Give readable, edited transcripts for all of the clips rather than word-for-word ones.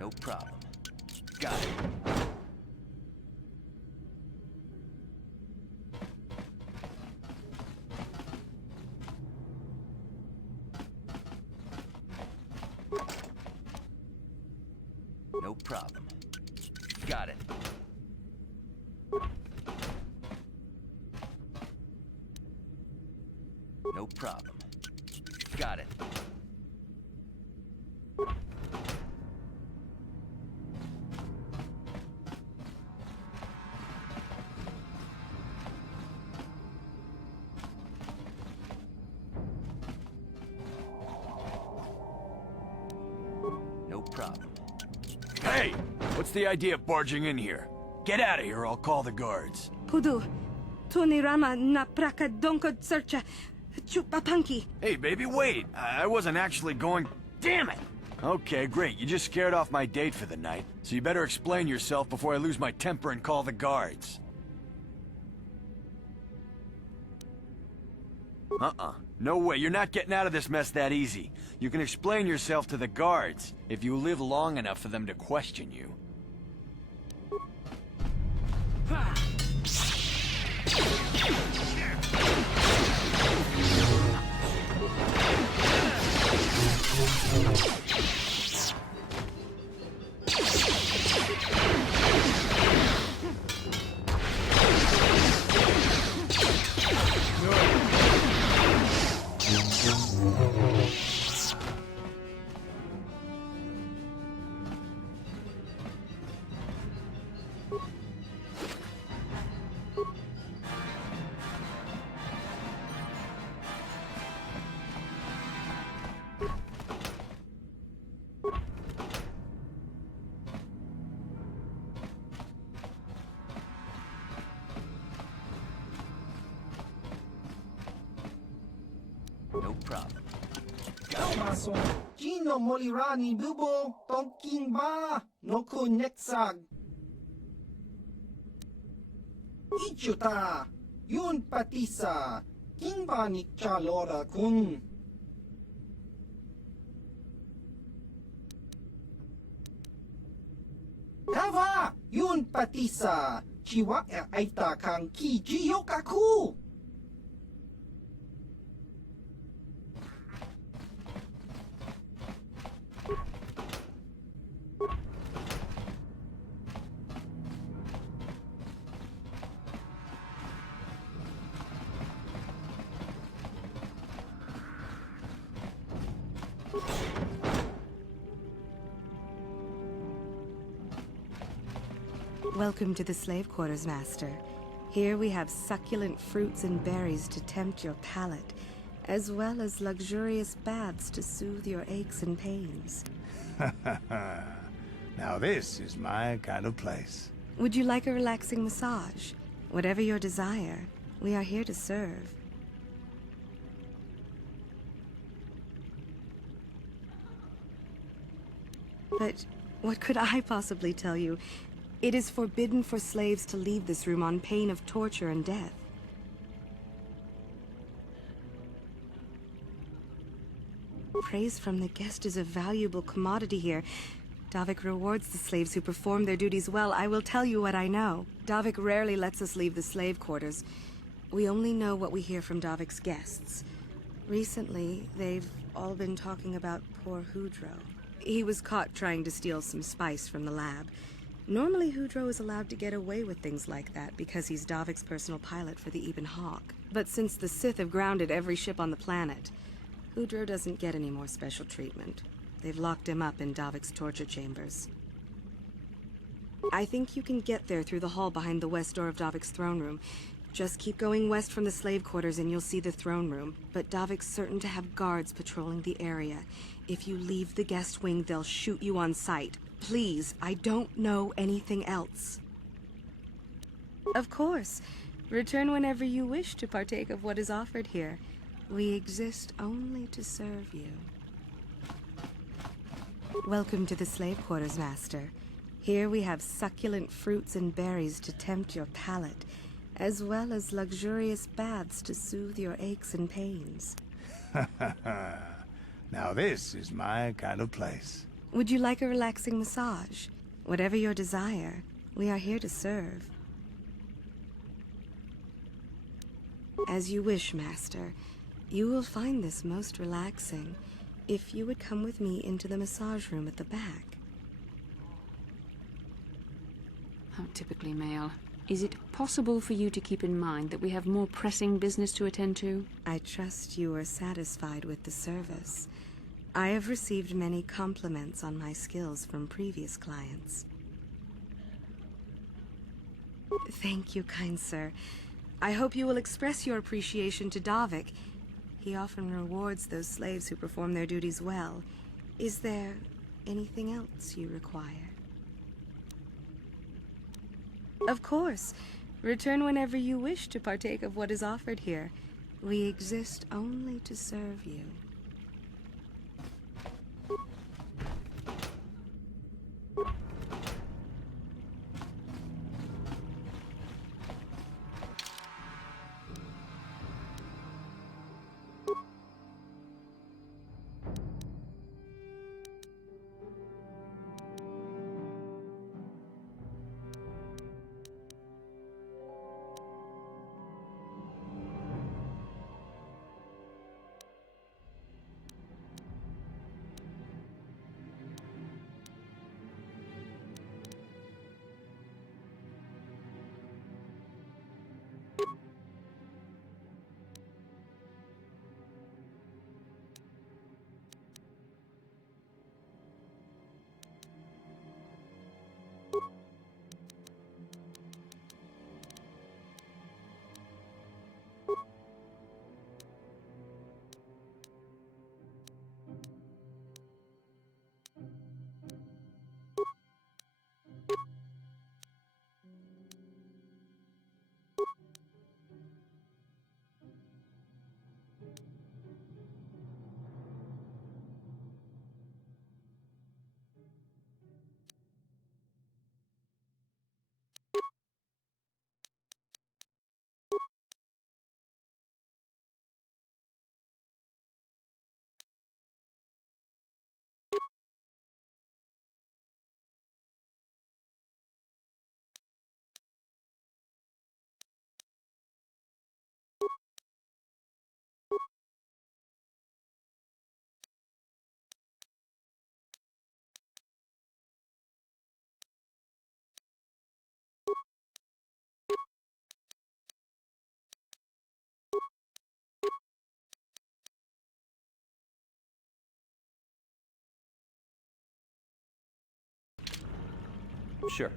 No problem. Got it. No problem. Got it. No problem. Got it. No problem. Hey! What's the idea of barging in here? Get out of here or I'll call the guards. Pudu, Tunirama na praka donkod searcha, chupapanki. Hey, baby, wait! I wasn't actually going... Damn it! Okay, great. You just scared off my date for the night. So you better explain yourself before I lose my temper and call the guards. No way. You're not getting out of this mess that easy. You can explain yourself to the guards if you live long enough for them to question you. No problem. Maso, Gino Molirani Bubo, Tonking Ba, Noku Netsag. Ichuta, Yun Patisa, Kingba ni Chalora Kun. Tava, Yun Patisa, Chiwa Aita Kang Ki Jiyokaku. Welcome to the slave quarters, Master. Here we have succulent fruits and berries to tempt your palate, as well as luxurious baths to soothe your aches and pains. Now this is my kind of place. Would you like a relaxing massage? Whatever your desire, we are here to serve. But what could I possibly tell you? It is forbidden for slaves to leave this room on pain of torture and death. Praise from the guest is a valuable commodity here. Davik rewards the slaves who perform their duties well. I will tell you what I know. Davik rarely lets us leave the slave quarters. We only know what we hear from Davik's guests. Recently, they've all been talking about poor Hudro. He was caught trying to steal some spice from the lab. Normally, Hudro is allowed to get away with things like that because he's Davik's personal pilot for the Ebon Hawk. But since the Sith have grounded every ship on the planet, Hudro doesn't get any more special treatment. They've locked him up in Davik's torture chambers. I think you can get there through the hall behind the west door of Davik's throne room. Just keep going west from the slave quarters and you'll see the throne room. But Davik's certain to have guards patrolling the area. If you leave the guest wing, they'll shoot you on sight. Please, I don't know anything else. Of course. Return whenever you wish to partake of what is offered here. We exist only to serve you. Welcome to the slave quarters, Master. Here we have succulent fruits and berries to tempt your palate, as well as luxurious baths to soothe your aches and pains. Now this is my kind of place. Would you like a relaxing massage? Whatever your desire, we are here to serve. As you wish, Master. You will find this most relaxing if you would come with me into the massage room at the back. How typically male. Is it possible for you to keep in mind that we have more pressing business to attend to? I trust you are satisfied with the service. I have received many compliments on my skills from previous clients. Thank you, kind sir. I hope you will express your appreciation to Davik. He often rewards those slaves who perform their duties well. Is there anything else you require? Of course. Return whenever you wish to partake of what is offered here. We exist only to serve you. Sure.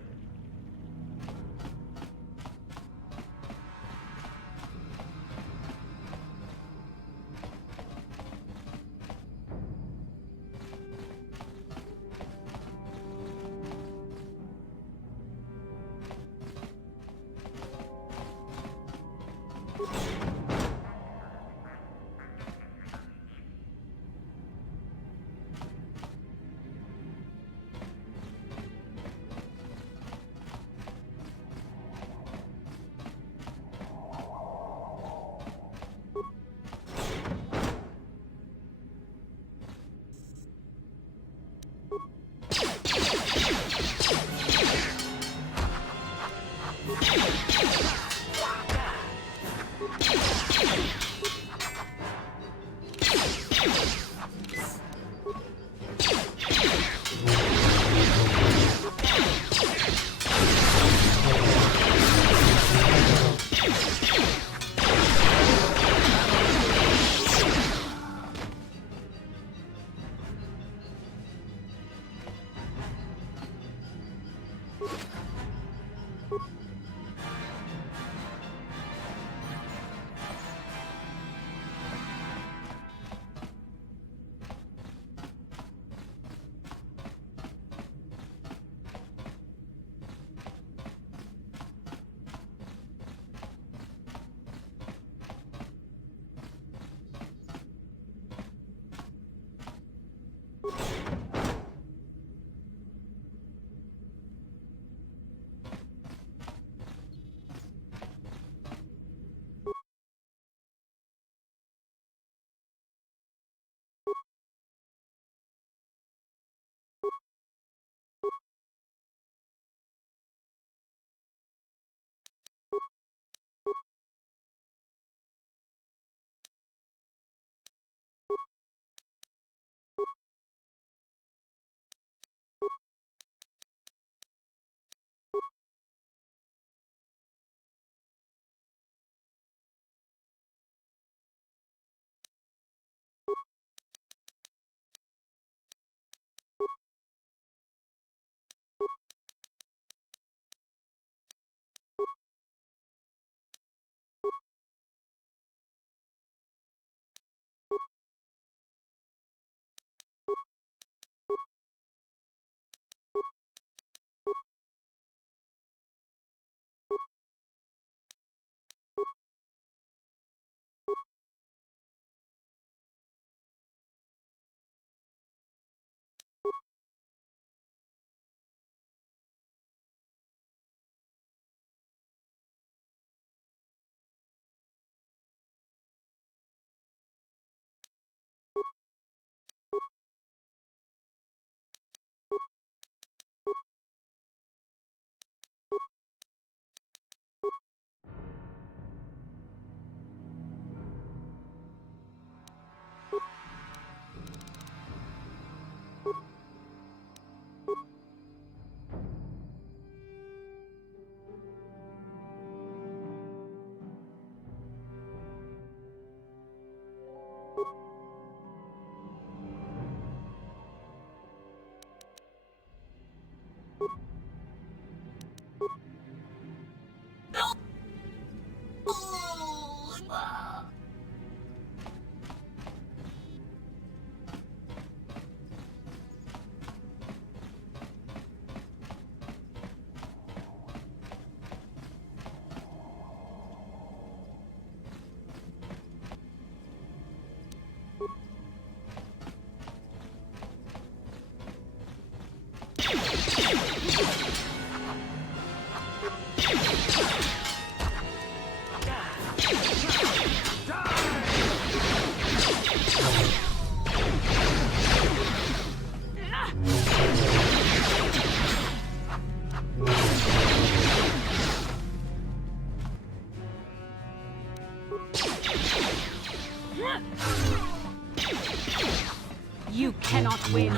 You cannot win.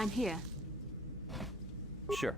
I'm here. Sure.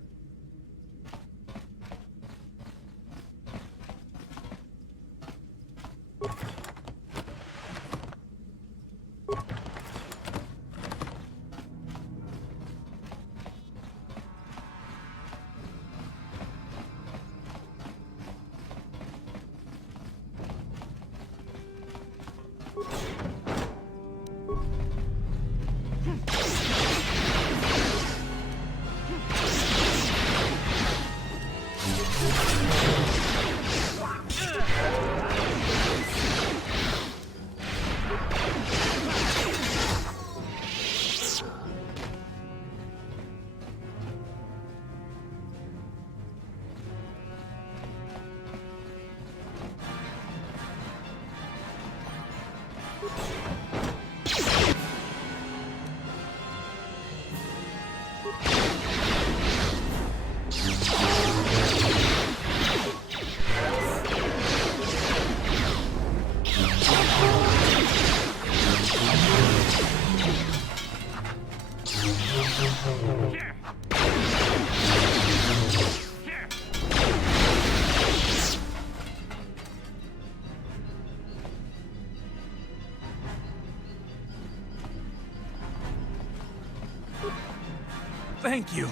Thank you.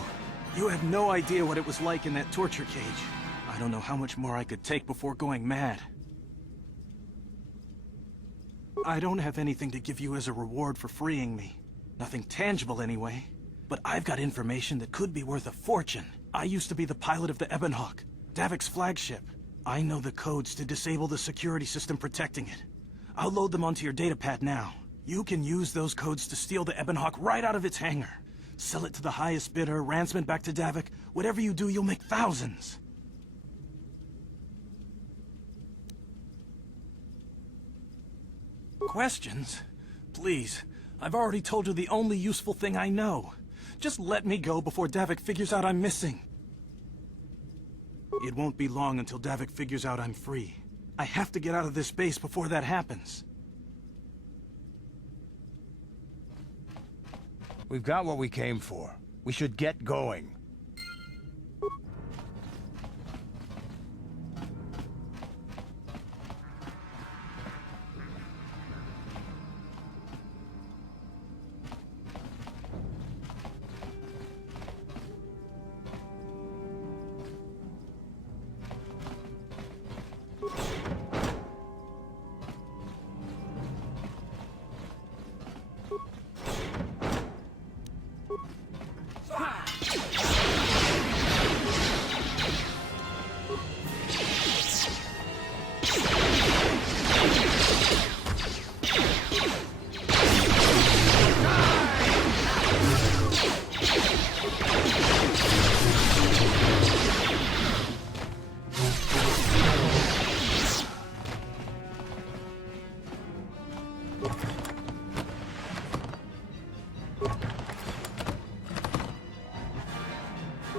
You have no idea what it was like in that torture cage. I don't know how much more I could take before going mad. I don't have anything to give you as a reward for freeing me. Nothing tangible anyway. But I've got information that could be worth a fortune. I used to be the pilot of the Ebonhawk, Davik's flagship. I know the codes to disable the security system protecting it. I'll load them onto your datapad now. You can use those codes to steal the Ebonhawk right out of its hangar. Sell it to the highest bidder, ransom it back to Davik. Whatever you do, you'll make thousands. Questions? Please, I've already told you the only useful thing I know. Just let me go before Davik figures out I'm missing. It won't be long until Davik figures out I'm free. I have to get out of this base before that happens. We've got what we came for. We should get going.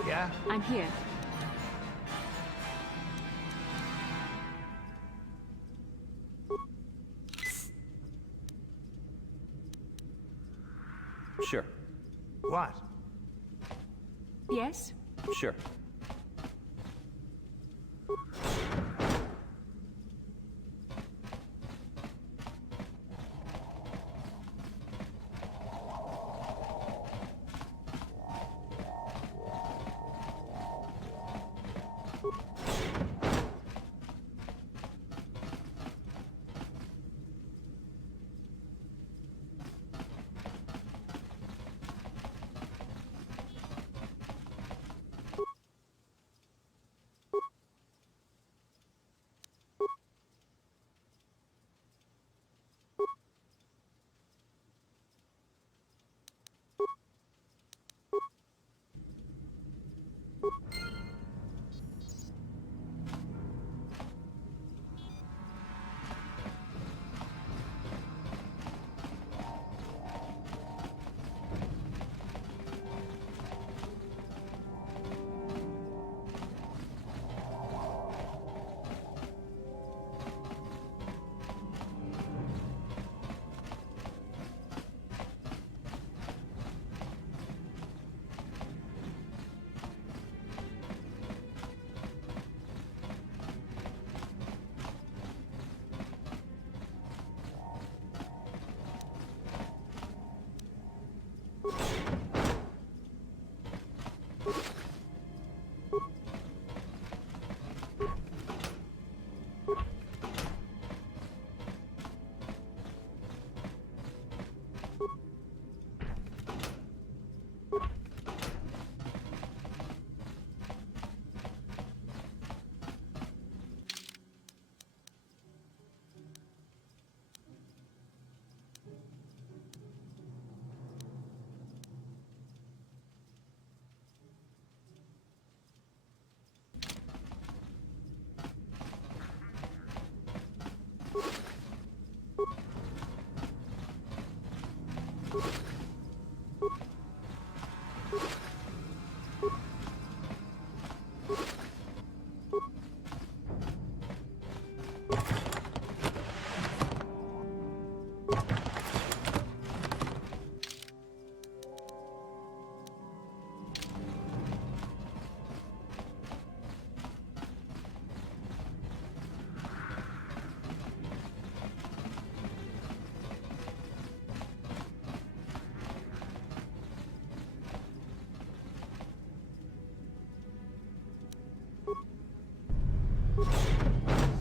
Yeah? I'm here. Sure. What? Yes? Sure.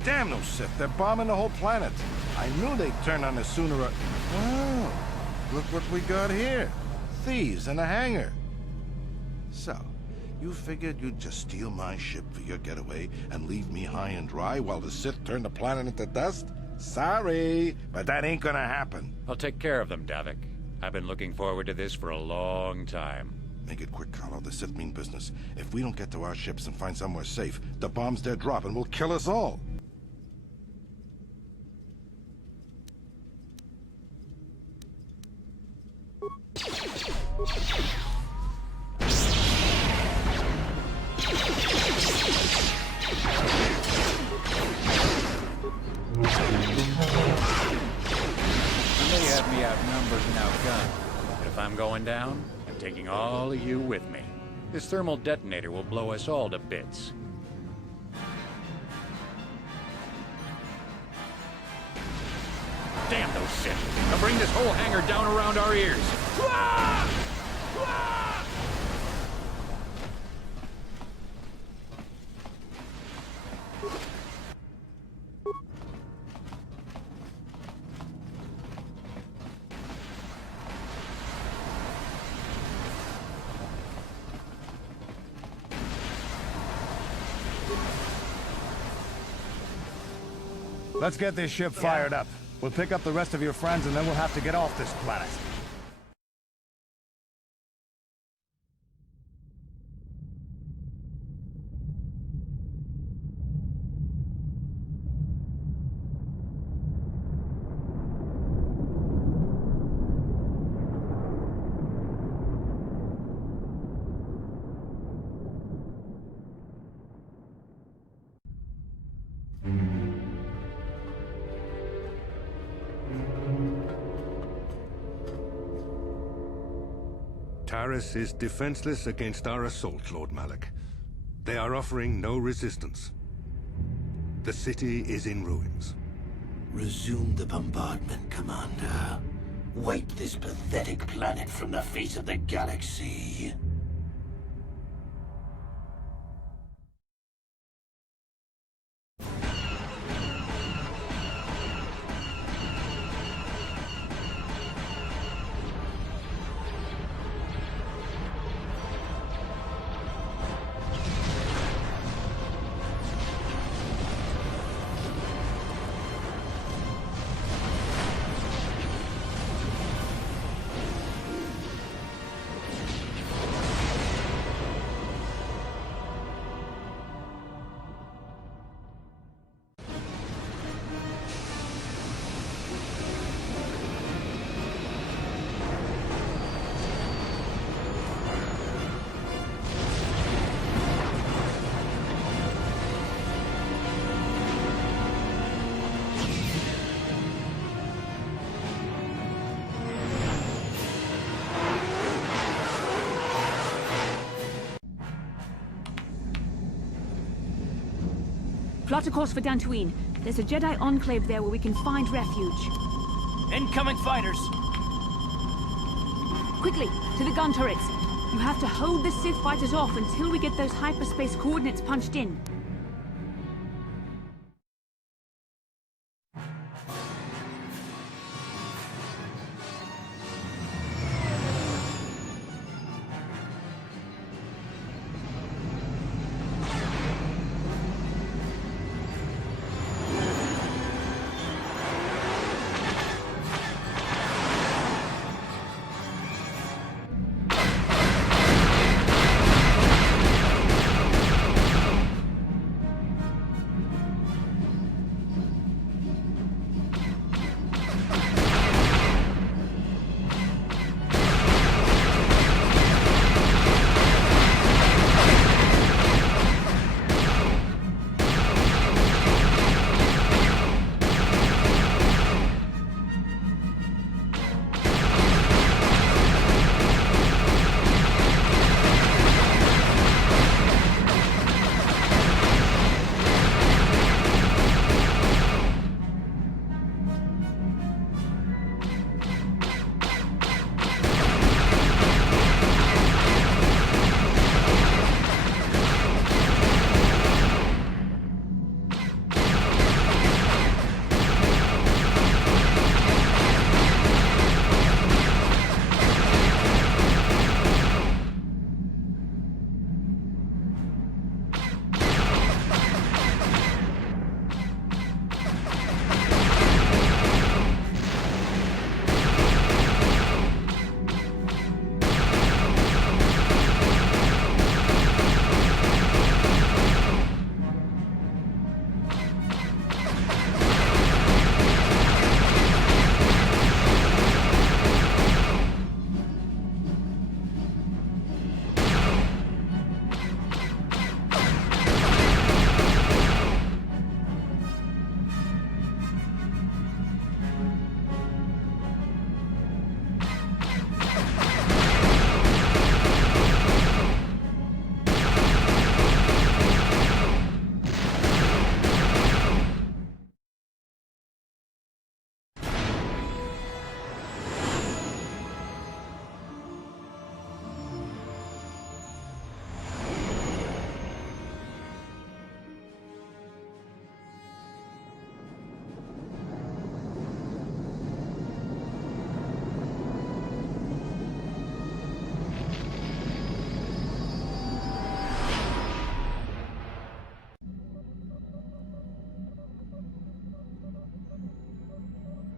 Damn those Sith, they're bombing the whole planet. I knew they'd turn on us sooner or... Oh, look what we got here. Thieves in a hangar. So, you figured you'd just steal my ship for your getaway and leave me high and dry while the Sith turn the planet into dust? Sorry, but that ain't gonna happen. I'll take care of them, Davik. I've been looking forward to this for a long time. Make it quick, Carlo. The Sith mean business. If we don't get to our ships and find somewhere safe, the bombs they're dropping will kill us all. You may have me outnumbered and outgunned, but if I'm going down, I'm taking all of you with me. This thermal detonator will blow us all to bits. Damn those Sith! They'll bring this whole hangar down around our ears! Let's get this ship fired up. We'll pick up the rest of your friends and then we'll have to get off this planet. Taris is defenseless against our assault, Lord Malak. They are offering no resistance. The city is in ruins. Resume the bombardment, Commander. Wipe this pathetic planet from the face of the galaxy. Plot a course for Dantooine. There's a Jedi enclave there where we can find refuge. Incoming fighters! Quickly, to the gun turrets. You have to hold the Sith fighters off until we get those hyperspace coordinates punched in.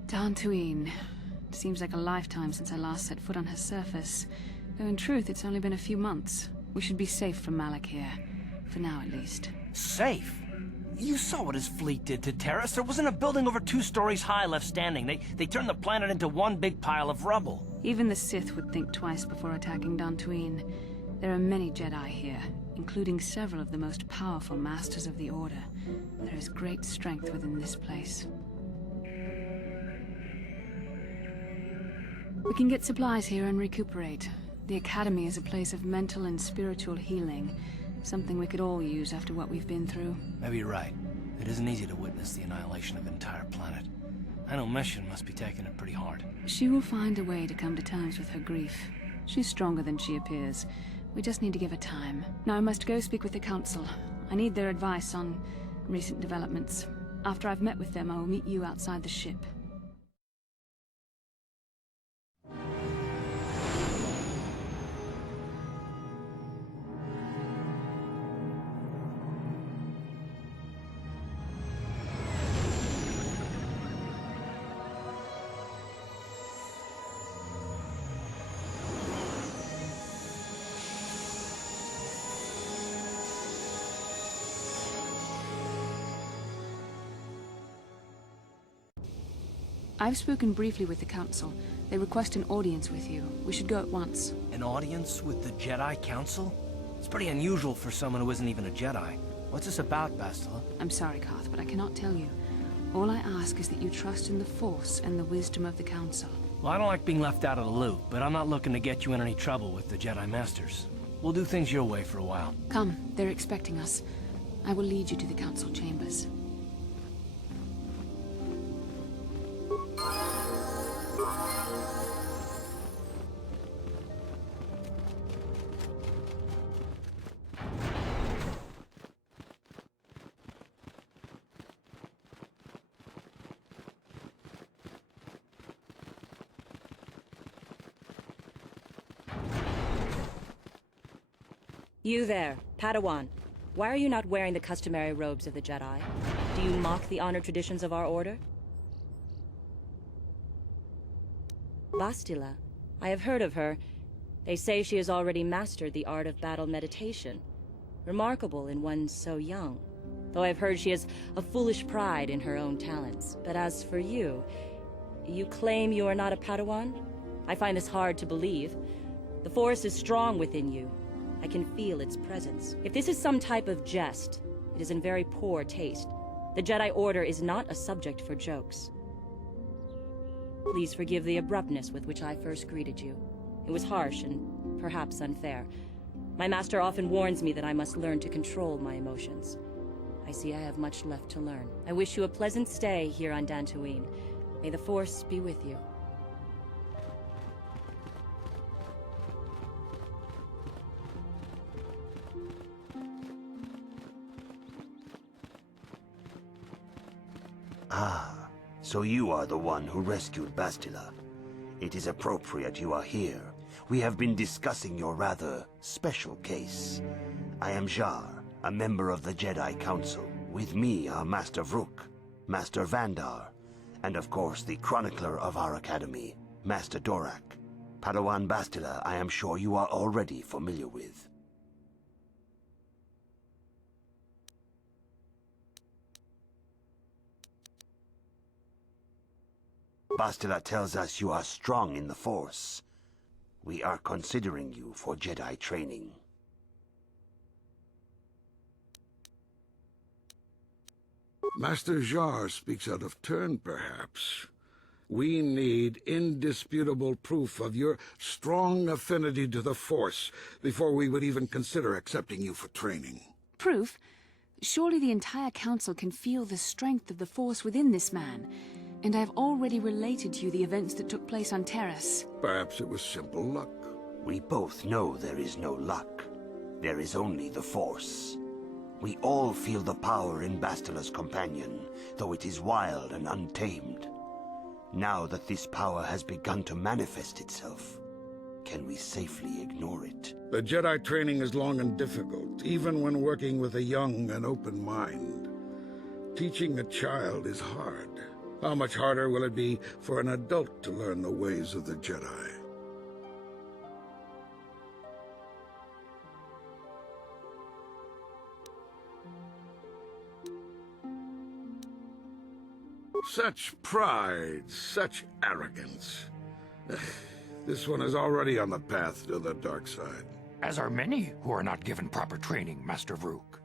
Dantooine. It seems like a lifetime since I last set foot on her surface. Though in truth, it's only been a few months. We should be safe from Malak here. For now, at least. Safe? You saw what his fleet did to Taris. There wasn't a building over 2 stories high left standing. They turned the planet into one big pile of rubble. Even the Sith would think twice before attacking Dantooine. There are many Jedi here, including several of the most powerful Masters of the Order. There is great strength within this place. We can get supplies here and recuperate. The Academy is a place of mental and spiritual healing. Something we could all use after what we've been through. Maybe you're right. It isn't easy to witness the annihilation of an entire planet. I know Mission must be taking it pretty hard. She will find a way to come to terms with her grief. She's stronger than she appears. We just need to give her time. Now I must go speak with the Council. I need their advice on recent developments. After I've met with them, I will meet you outside the ship. I've spoken briefly with the Council. They request an audience with you. We should go at once. An audience with the Jedi Council? It's pretty unusual for someone who isn't even a Jedi. What's this about, Bastila? I'm sorry, Carth, but I cannot tell you. All I ask is that you trust in the Force and the wisdom of the Council. Well, I don't like being left out of the loop, but I'm not looking to get you in any trouble with the Jedi Masters. We'll do things your way for a while. Come, they're expecting us. I will lead you to the Council chambers. You there, Padawan. Why are you not wearing the customary robes of the Jedi? Do you mock the honored traditions of our order? Bastila. I have heard of her. They say she has already mastered the art of battle meditation. Remarkable in one so young. Though I've heard she has a foolish pride in her own talents. But as for you, you claim you are not a Padawan? I find this hard to believe. The Force is strong within you. I can feel its presence. If this is some type of jest, it is in very poor taste. The Jedi Order is not a subject for jokes. Please forgive the abruptness with which I first greeted you. It was harsh and perhaps unfair. My master often warns me that I must learn to control my emotions. I see I have much left to learn. I wish you a pleasant stay here on Dantooine. May the Force be with you. Ah, so you are the one who rescued Bastila. It is appropriate you are here. We have been discussing your rather special case. I am Jar, a member of the Jedi Council. With me are Master Vrook, Master Vandar, and of course the chronicler of our academy, Master Dorak. Padawan Bastila, I am sure you are already familiar with. Bastila tells us you are strong in the Force. We are considering you for Jedi training. Master Jar speaks out of turn, perhaps. We need indisputable proof of your strong affinity to the Force before we would even consider accepting you for training. Proof? Surely the entire Council can feel the strength of the Force within this man. And I have already related to you the events that took place on Taris. Perhaps it was simple luck. We both know there is no luck. There is only the Force. We all feel the power in Bastila's companion, though it is wild and untamed. Now that this power has begun to manifest itself, can we safely ignore it? The Jedi training is long and difficult, even when working with a young and open mind. Teaching a child is hard. How much harder will it be for an adult to learn the ways of the Jedi? Such pride, such arrogance. This one is already on the path to the dark side. As are many who are not given proper training, Master Vrook.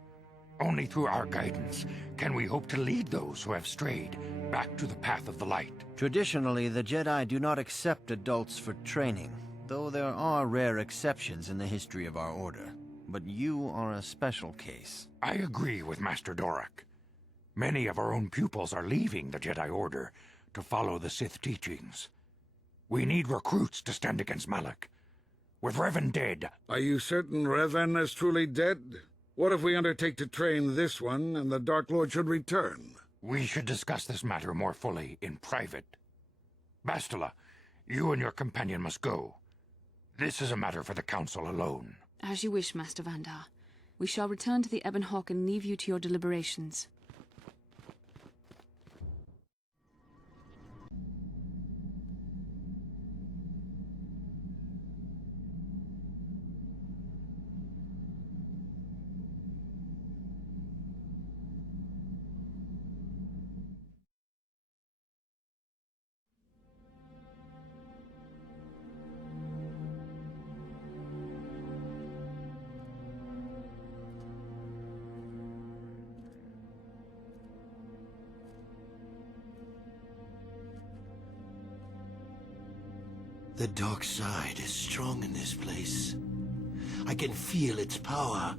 Only through our guidance can we hope to lead those who have strayed back to the path of the light. Traditionally, the Jedi do not accept adults for training. Though there are rare exceptions in the history of our order. But you are a special case. I agree with Master Dorak. Many of our own pupils are leaving the Jedi Order to follow the Sith teachings. We need recruits to stand against Malak. With Revan dead... Are you certain Revan is truly dead? What if we undertake to train this one and the Dark Lord should return? We should discuss this matter more fully in private. Bastila, you and your companion must go. This is a matter for the Council alone. As you wish, Master Vandar. We shall return to the Ebon Hawk and leave you to your deliberations. The dark side is strong in this place. I can feel its power.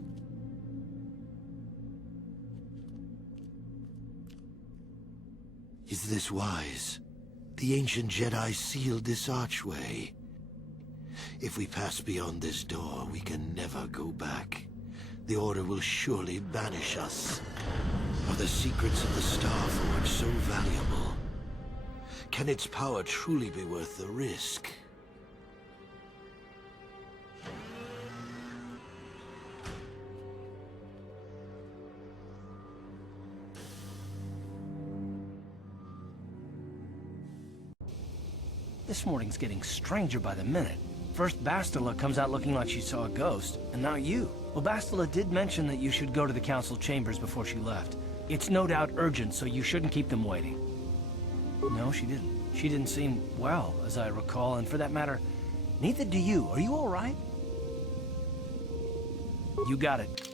Is this wise? The ancient Jedi sealed this archway. If we pass beyond this door, we can never go back. The Order will surely banish us. Are the secrets of the Star Forge so valuable? Can its power truly be worth the risk? This morning's getting stranger by the minute. First Bastila comes out looking like she saw a ghost, and now you. Well, Bastila did mention that you should go to the council chambers before she left. It's no doubt urgent, so you shouldn't keep them waiting. No, she didn't. She didn't seem well, as I recall, and for that matter, neither do you. Are you all right? You got it.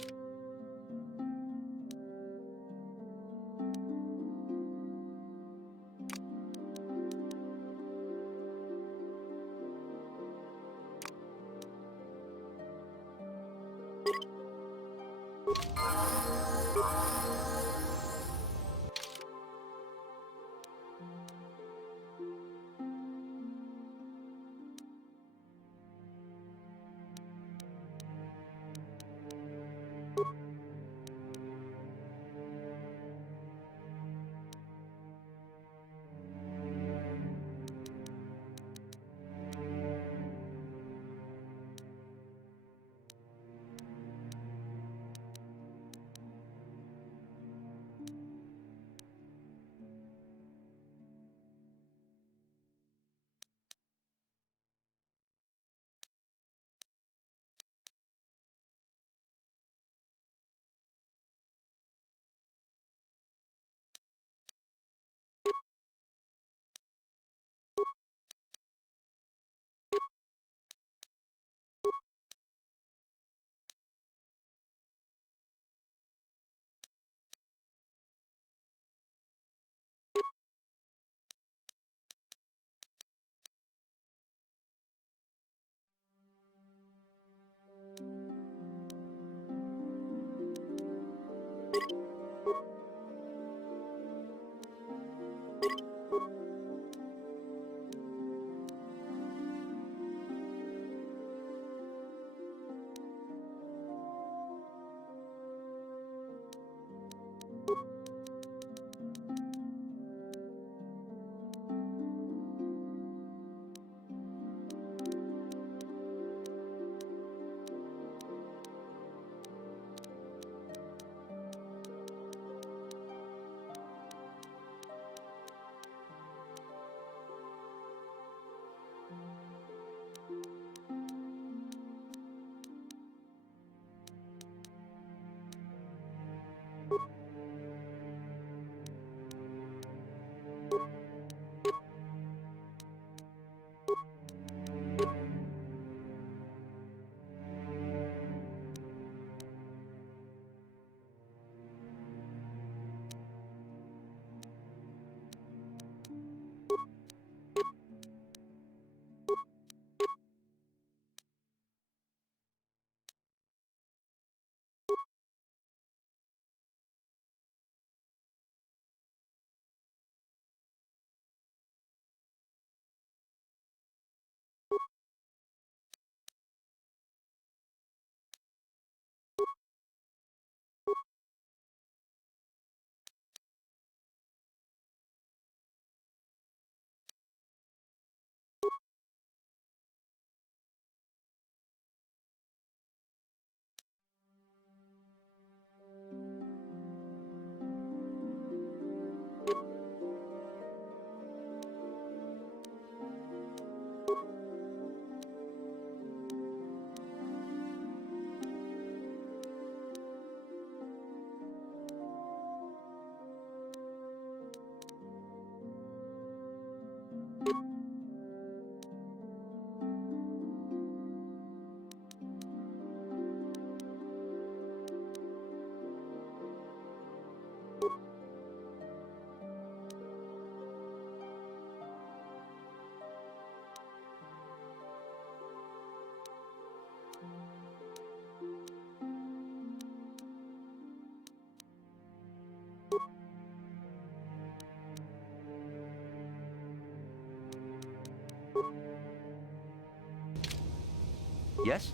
Yes?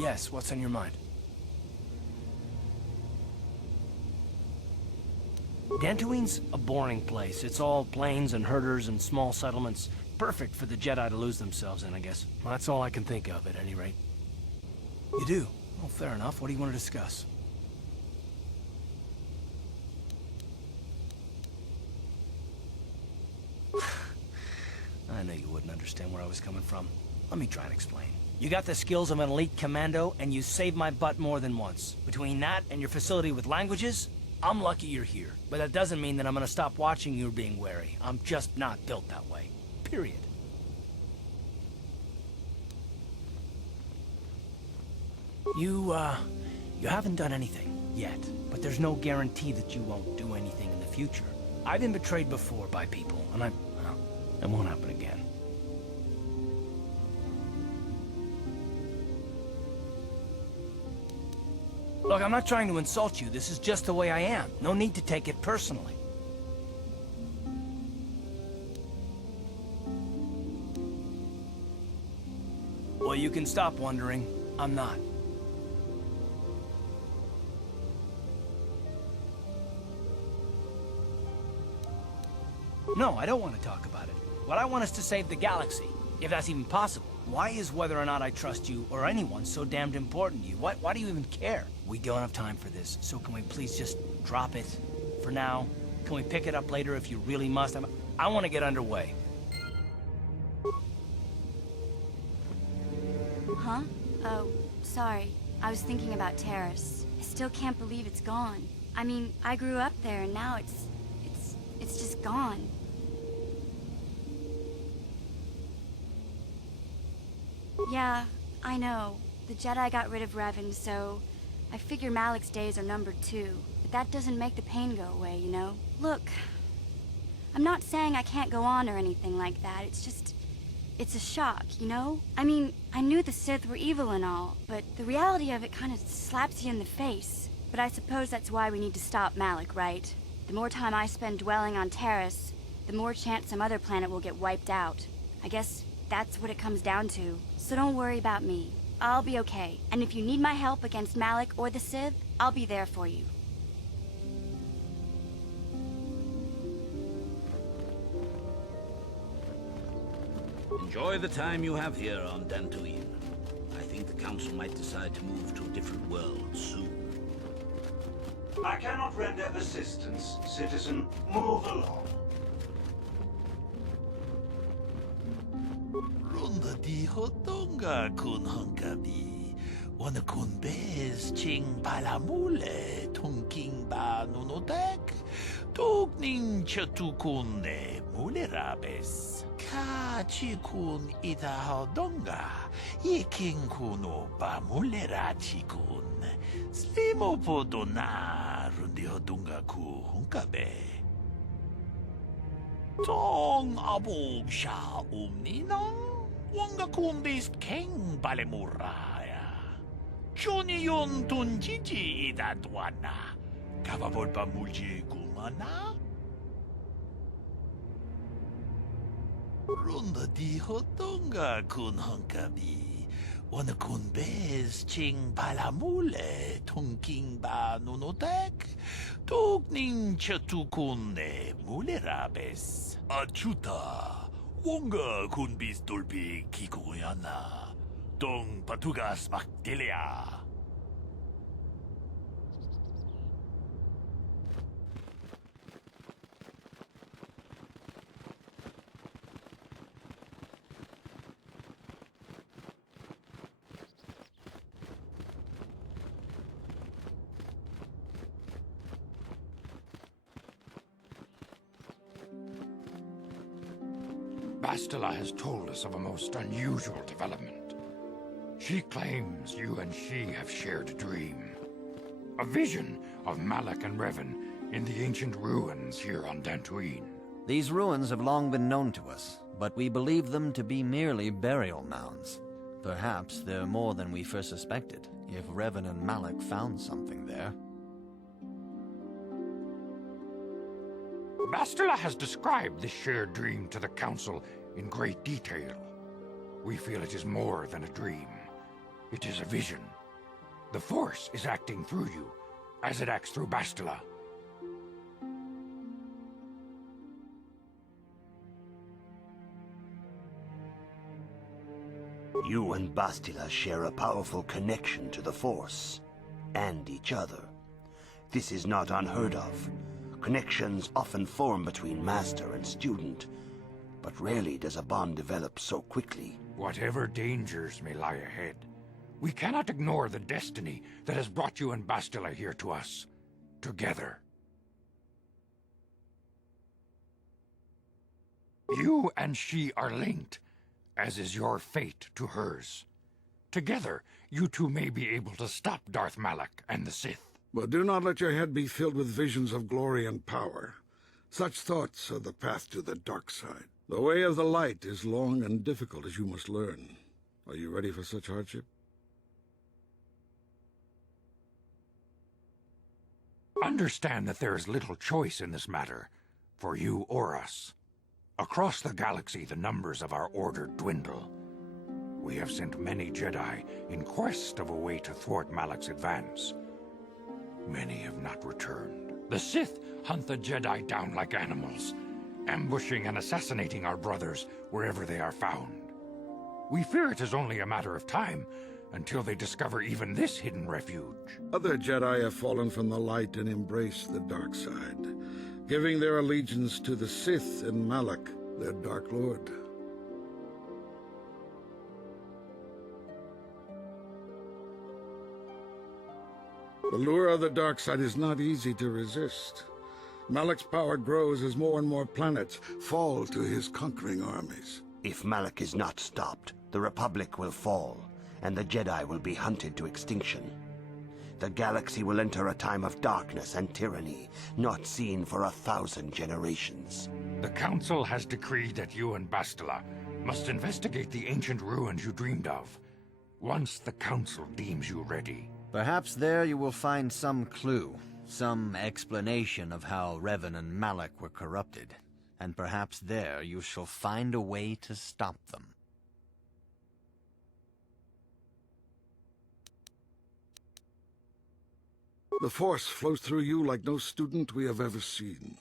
Yes, what's on your mind? Dantooine's a boring place. It's all plains and herders and small settlements. Perfect for the Jedi to lose themselves in, I guess. Well, that's all I can think of, at any rate. You do? Well, fair enough. What do you want to discuss? I knew you wouldn't understand where I was coming from. Let me try and explain. You got the skills of an elite commando, and you saved my butt more than once. Between that and your facility with languages, I'm lucky you're here. But that doesn't mean that I'm gonna stop watching you being wary. I'm just not built that way. Period. You haven't done anything yet, but there's no guarantee that you won't do anything in the future. I've been betrayed before by people, and well, it won't happen again. Look, I'm not trying to insult you. This is just the way I am. No need to take it personally. Well, you can stop wondering. I'm not. No, I don't want to talk about it. What I want is to save the galaxy, if that's even possible. Why is whether or not I trust you or anyone so damned important to you? Why do you even care? We don't have time for this, so can we please just drop it for now? Can we pick it up later if you really must? I want to get underway. Huh? Oh, sorry. I was thinking about Taris. I still can't believe it's gone. I mean, I grew up there and now it's just gone. Yeah, I know. The Jedi got rid of Revan, so I figure Malik's days are numbered too. But that doesn't make the pain go away, you know? Look, I'm not saying I can't go on or anything like that. It's just, it's a shock, you know? I mean, I knew the Sith were evil and all, but the reality of it kind of slaps you in the face. But I suppose that's why we need to stop Malik, right? The more time I spend dwelling on Taris, the more chance some other planet will get wiped out. I guess that's what it comes down to. So don't worry about me. I'll be okay. And if you need my help against Malik or the Sith, I'll be there for you. Enjoy the time you have here on Dantooine. I think the Council might decide to move to a different world soon. I cannot render assistance, citizen. Move along. Runda di hotonga kun hunkabi. Wana kun bez ching palamule tunking ba nunotek. Tugning chatukune mulerabes. Ka chikun ita hodonga. Yiking kuno ba mulera chikun. Slimo podona rundi hodunga ku hunkabe. Tong abog siya ninang wanga kumbis keng balemuraya. Johnny yon tunjiji idadwana. Kababod pa mulji kumana? Runda di hotonga kun hunkabi. Wana kun bez ching palamule tungking ba nunotek. Tugning chatukune mulerabes. Achuta. Wonga kun bis dolbi kikuyana. Dong patugas makdelia. Bastila has told us of a most unusual development. She claims you and she have shared a dream. A vision of Malak and Revan in the ancient ruins here on Dantooine. These ruins have long been known to us, but we believe them to be merely burial mounds. Perhaps they're more than we first suspected, if Revan and Malak found something there. Bastila has described this shared dream to the Council in great detail. We feel it is more than a dream. It is a vision. The Force is acting through you, as it acts through Bastila. You and Bastila share a powerful connection to the Force, and each other. This is not unheard of. Connections often form between master and student, but rarely does a bond develop so quickly. Whatever dangers may lie ahead, we cannot ignore the destiny that has brought you and Bastila here to us, together. You and she are linked, as is your fate to hers. Together, you two may be able to stop Darth Malak and the Sith. But do not let your head be filled with visions of glory and power. Such thoughts are the path to the dark side. The way of the light is long and difficult, as you must learn. Are you ready for such hardship? Understand that there is little choice in this matter, for you or us. Across the galaxy, the numbers of our order dwindle. We have sent many Jedi in quest of a way to thwart Malak's advance. Many have not returned. The Sith hunt the Jedi down like animals, ambushing and assassinating our brothers wherever they are found. We fear it is only a matter of time until they discover even this hidden refuge. Other Jedi have fallen from the light and embraced the dark side, giving their allegiance to the Sith and Malak, their Dark Lord. The lure of the dark side is not easy to resist. Malak's power grows as more and more planets fall to his conquering armies. If Malak is not stopped, the Republic will fall, and the Jedi will be hunted to extinction. The galaxy will enter a time of darkness and tyranny, not seen for 1,000 generations. The Council has decreed that you and Bastila must investigate the ancient ruins you dreamed of, once the Council deems you ready. Perhaps there you will find some clue, some explanation of how Revan and Malak were corrupted, and perhaps there you shall find a way to stop them. The Force flows through you like no student we have ever seen.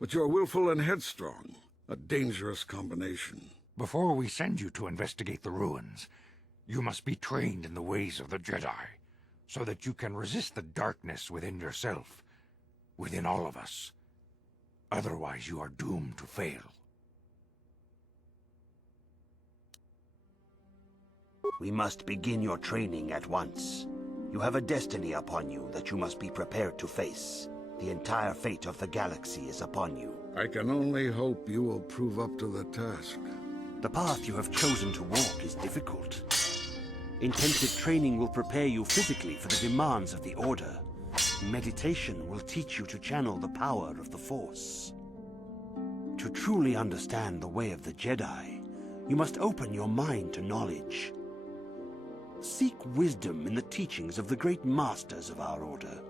But you are willful and headstrong, a dangerous combination. Before we send you to investigate the ruins, you must be trained in the ways of the Jedi, so that you can resist the darkness within yourself, within all of us. Otherwise, you are doomed to fail. We must begin your training at once. You have a destiny upon you that you must be prepared to face. The entire fate of the galaxy is upon you. I can only hope you will prove up to the task. The path you have chosen to walk is difficult. Intensive training will prepare you physically for the demands of the Order. Meditation will teach you to channel the power of the Force. To truly understand the way of the Jedi, you must open your mind to knowledge. Seek wisdom in the teachings of the great masters of our Order.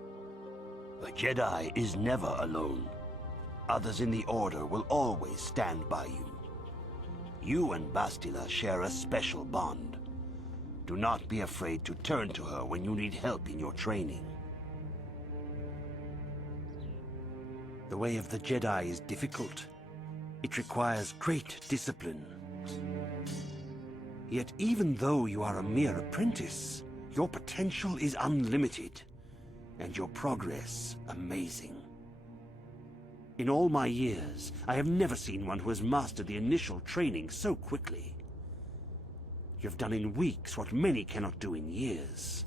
A Jedi is never alone. Others in the Order will always stand by you. You and Bastila share a special bond. Do not be afraid to turn to her when you need help in your training. The way of the Jedi is difficult. It requires great discipline. Yet even though you are a mere apprentice, your potential is unlimited, and your progress amazing. In all my years, I have never seen one who has mastered the initial training so quickly. You have done in weeks what many cannot do in years.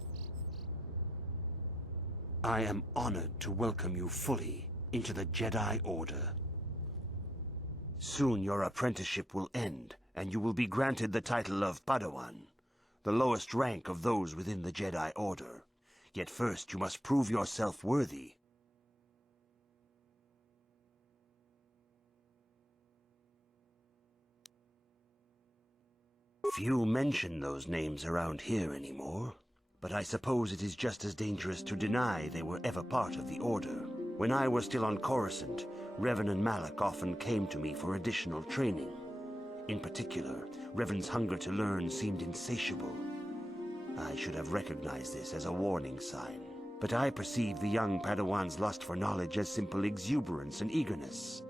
I am honored to welcome you fully into the Jedi Order. Soon your apprenticeship will end, and you will be granted the title of Padawan, the lowest rank of those within the Jedi Order. Yet first you must prove yourself worthy. Few mention those names around here anymore, but I suppose it is just as dangerous to deny they were ever part of the Order. When I was still on Coruscant, Revan and Malak often came to me for additional training. In particular, Revan's hunger to learn seemed insatiable. I should have recognized this as a warning sign. But I perceived the young Padawan's lust for knowledge as simple exuberance and eagerness.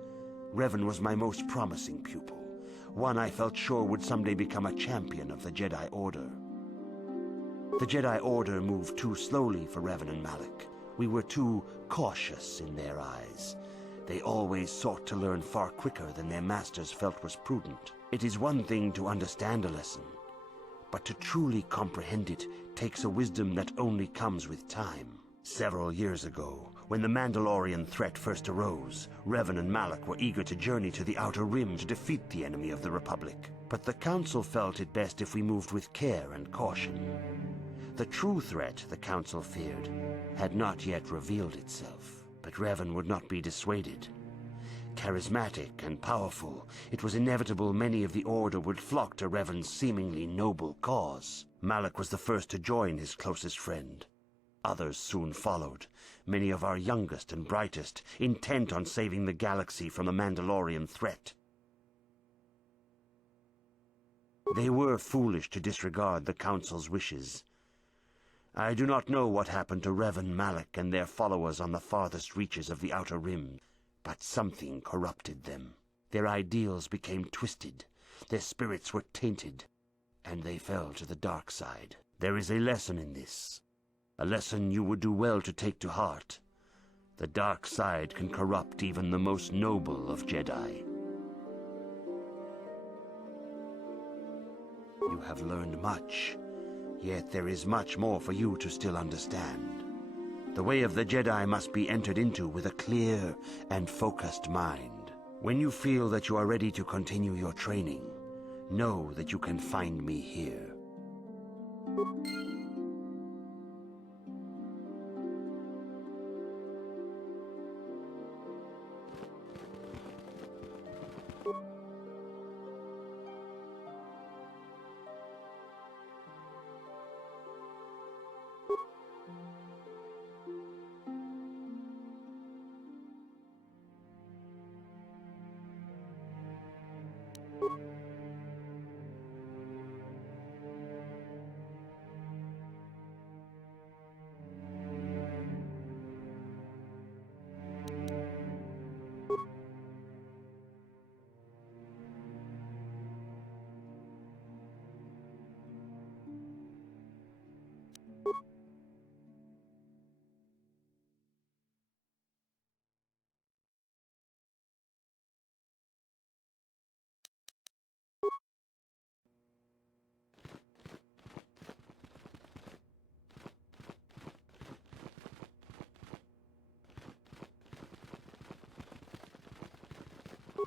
Revan was my most promising pupil, one I felt sure would someday become a champion of the Jedi Order. The Jedi Order moved too slowly for Revan and Malak. We were too cautious in their eyes. They always sought to learn far quicker than their masters felt was prudent. It is one thing to understand a lesson, but to truly comprehend it takes a wisdom that only comes with time. Several years ago, when the Mandalorian threat first arose, Revan and Malak were eager to journey to the Outer Rim to defeat the enemy of the Republic. But the Council felt it best if we moved with care and caution. The true threat, the Council feared, had not yet revealed itself. But Revan would not be dissuaded. Charismatic and powerful, it was inevitable many of the Order would flock to Revan's seemingly noble cause. Malak was the first to join his closest friend. Others soon followed, many of our youngest and brightest, intent on saving the galaxy from the Mandalorian threat. They were foolish to disregard the Council's wishes. I do not know what happened to Revan, Malak, and their followers on the farthest reaches of the Outer Rim, but something corrupted them. Their ideals became twisted, their spirits were tainted, and they fell to the dark side. There is a lesson in this. A lesson you would do well to take to heart. The dark side can corrupt even the most noble of Jedi. You have learned much, yet there is much more for you to still understand. The way of the Jedi must be entered into with a clear and focused mind. When you feel that you are ready to continue your training, know that you can find me here.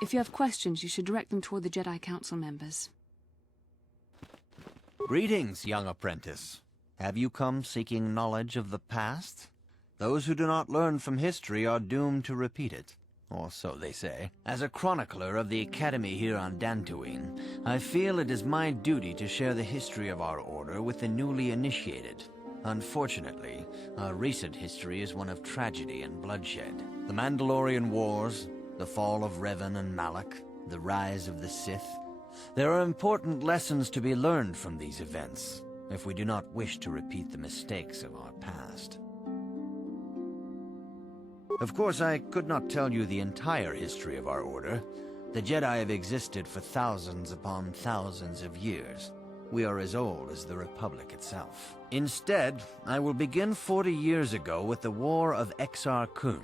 If you have questions, you should direct them toward the Jedi Council members. Greetings, young apprentice. Have you come seeking knowledge of the past? Those who do not learn from history are doomed to repeat it, or so they say. As a chronicler of the Academy here on Dantooine, I feel it is my duty to share the history of our order with the newly initiated. Unfortunately, our recent history is one of tragedy and bloodshed. The Mandalorian Wars, the fall of Revan and Malak, the rise of the Sith. There are important lessons to be learned from these events, if we do not wish to repeat the mistakes of our past. Of course, I could not tell you the entire history of our order. The Jedi have existed for thousands upon thousands of years. We are as old as the Republic itself. Instead, I will begin 40 years ago with the War of Exar Kun.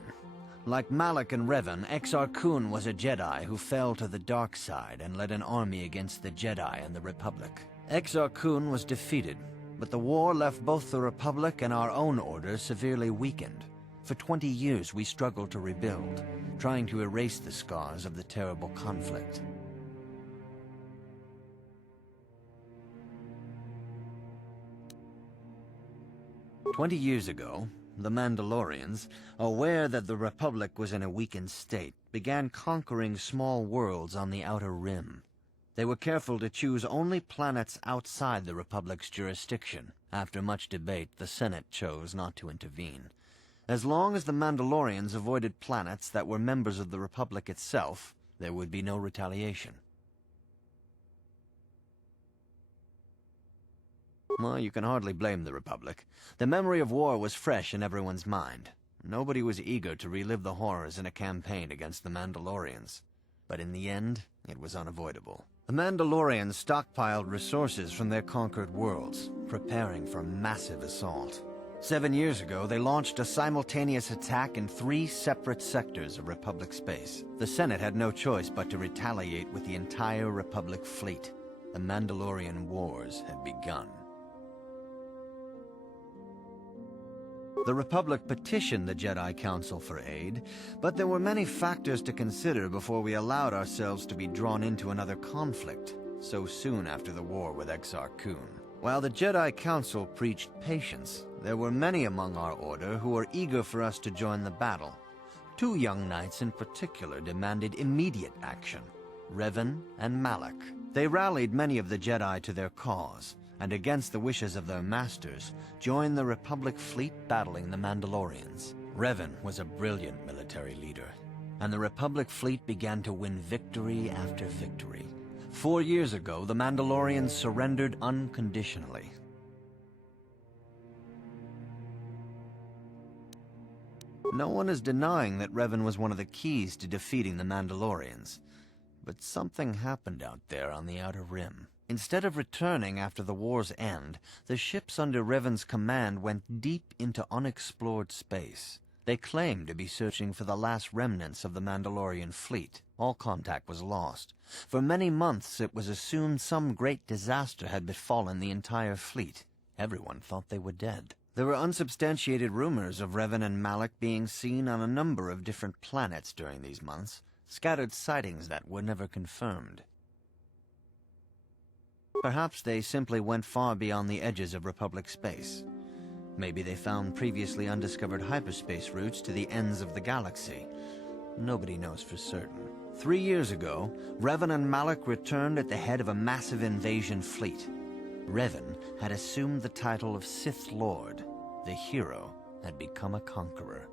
Like Malak and Revan, Exar Kun was a Jedi who fell to the dark side and led an army against the Jedi and the Republic. Exar Kun was defeated, but the war left both the Republic and our own order severely weakened. For 20 years we struggled to rebuild, trying to erase the scars of the terrible conflict. "20 years ago, the Mandalorians, aware that the Republic was in a weakened state, began conquering small worlds on the Outer Rim. They were careful to choose only planets outside the Republic's jurisdiction. After much debate, the Senate chose not to intervene. As long as the Mandalorians avoided planets that were members of the Republic itself, there would be no retaliation. Well, you can hardly blame the Republic. The memory of war was fresh in everyone's mind. Nobody was eager to relive the horrors in a campaign against the Mandalorians. But in the end, it was unavoidable. The Mandalorians stockpiled resources from their conquered worlds, preparing for a massive assault. 7 years ago, they launched a simultaneous attack in 3 separate sectors of Republic space. The Senate had no choice but to retaliate with the entire Republic fleet. The Mandalorian Wars had begun. The Republic petitioned the Jedi Council for aid, but there were many factors to consider before we allowed ourselves to be drawn into another conflict, so soon after the war with Exar Kun. While the Jedi Council preached patience, there were many among our order who were eager for us to join the battle. 2 young knights in particular demanded immediate action, Revan and Malak. They rallied many of the Jedi to their cause, and against the wishes of their masters, joined the Republic fleet battling the Mandalorians. Revan was a brilliant military leader, and the Republic fleet began to win victory after victory. 4 years ago, the Mandalorians surrendered unconditionally. No one is denying that Revan was one of the keys to defeating the Mandalorians, but something happened out there on the Outer Rim. Instead of returning after the war's end, the ships under Revan's command went deep into unexplored space. They claimed to be searching for the last remnants of the Mandalorian fleet. All contact was lost. For many months it was assumed some great disaster had befallen the entire fleet. Everyone thought they were dead. There were unsubstantiated rumors of Revan and Malak being seen on a number of different planets during these months, scattered sightings that were never confirmed. Perhaps they simply went far beyond the edges of Republic space. Maybe they found previously undiscovered hyperspace routes to the ends of the galaxy. Nobody knows for certain. 3 years ago, Revan and Malak returned at the head of a massive invasion fleet. Revan had assumed the title of Sith Lord. The hero had become a conqueror.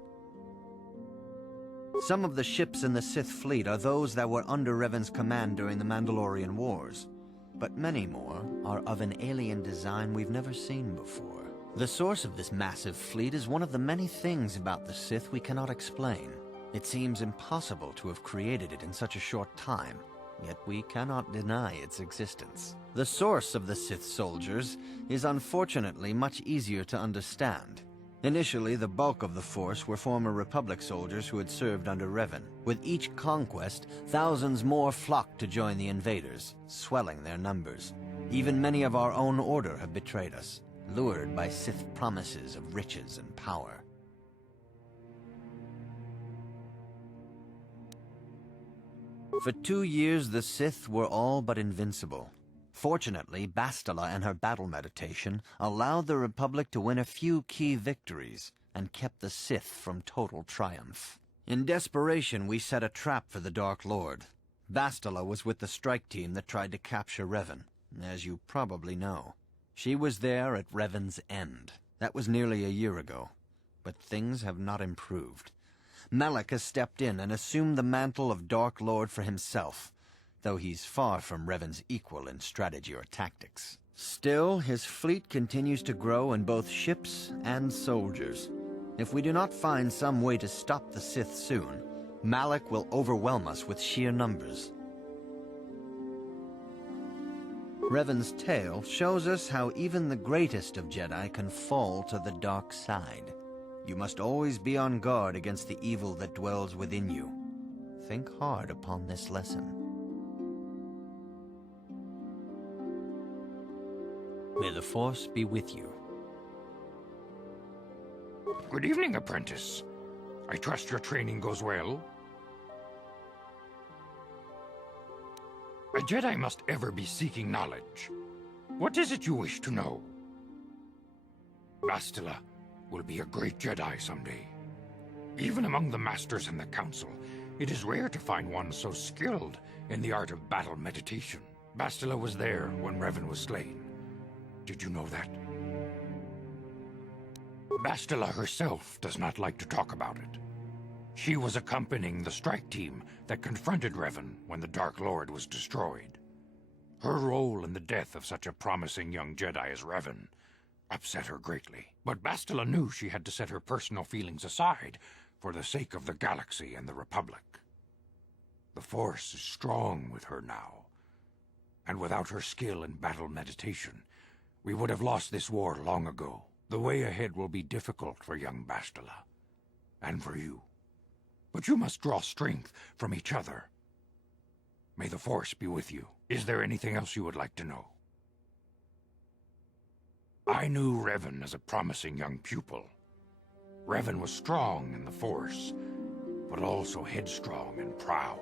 Some of the ships in the Sith fleet are those that were under Revan's command during the Mandalorian Wars, but many more are of an alien design we've never seen before. The source of this massive fleet is one of the many things about the Sith we cannot explain. It seems impossible to have created it in such a short time, yet we cannot deny its existence. The source of the Sith soldiers is unfortunately much easier to understand. Initially, the bulk of the force were former Republic soldiers who had served under Revan. With each conquest, thousands more flocked to join the invaders, swelling their numbers. Even many of our own order have betrayed us, lured by Sith promises of riches and power. For 2 years, the Sith were all but invincible. Fortunately, Bastila and her battle meditation allowed the Republic to win a few key victories and kept the Sith from total triumph. In desperation, we set a trap for the Dark Lord. Bastila was with the strike team that tried to capture Revan, as you probably know. She was there at Revan's end. That was nearly a year ago, but things have not improved. Malak has stepped in and assumed the mantle of Dark Lord for himself, though he's far from Revan's equal in strategy or tactics. Still, his fleet continues to grow in both ships and soldiers. If we do not find some way to stop the Sith soon, Malak will overwhelm us with sheer numbers. Revan's tale shows us how even the greatest of Jedi can fall to the dark side. You must always be on guard against the evil that dwells within you. Think hard upon this lesson. May the Force be with you. Good evening, apprentice. I trust your training goes well. A Jedi must ever be seeking knowledge. What is it you wish to know? Bastila will be a great Jedi someday. Even among the Masters and the Council, it is rare to find one so skilled in the art of battle meditation. Bastila was there when Revan was slain. Did you know that? Bastila herself does not like to talk about it. She was accompanying the strike team that confronted Revan when the Dark Lord was destroyed. Her role in the death of such a promising young Jedi as Revan upset her greatly. But Bastila knew she had to set her personal feelings aside for the sake of the galaxy and the Republic. The Force is strong with her now, and without her skill in battle meditation, we would have lost this war long ago. The way ahead will be difficult for young Bastila, and for you. But you must draw strength from each other. May the Force be with you. Is there anything else you would like to know? I knew Revan as a promising young pupil. Revan was strong in the Force, but also headstrong and proud.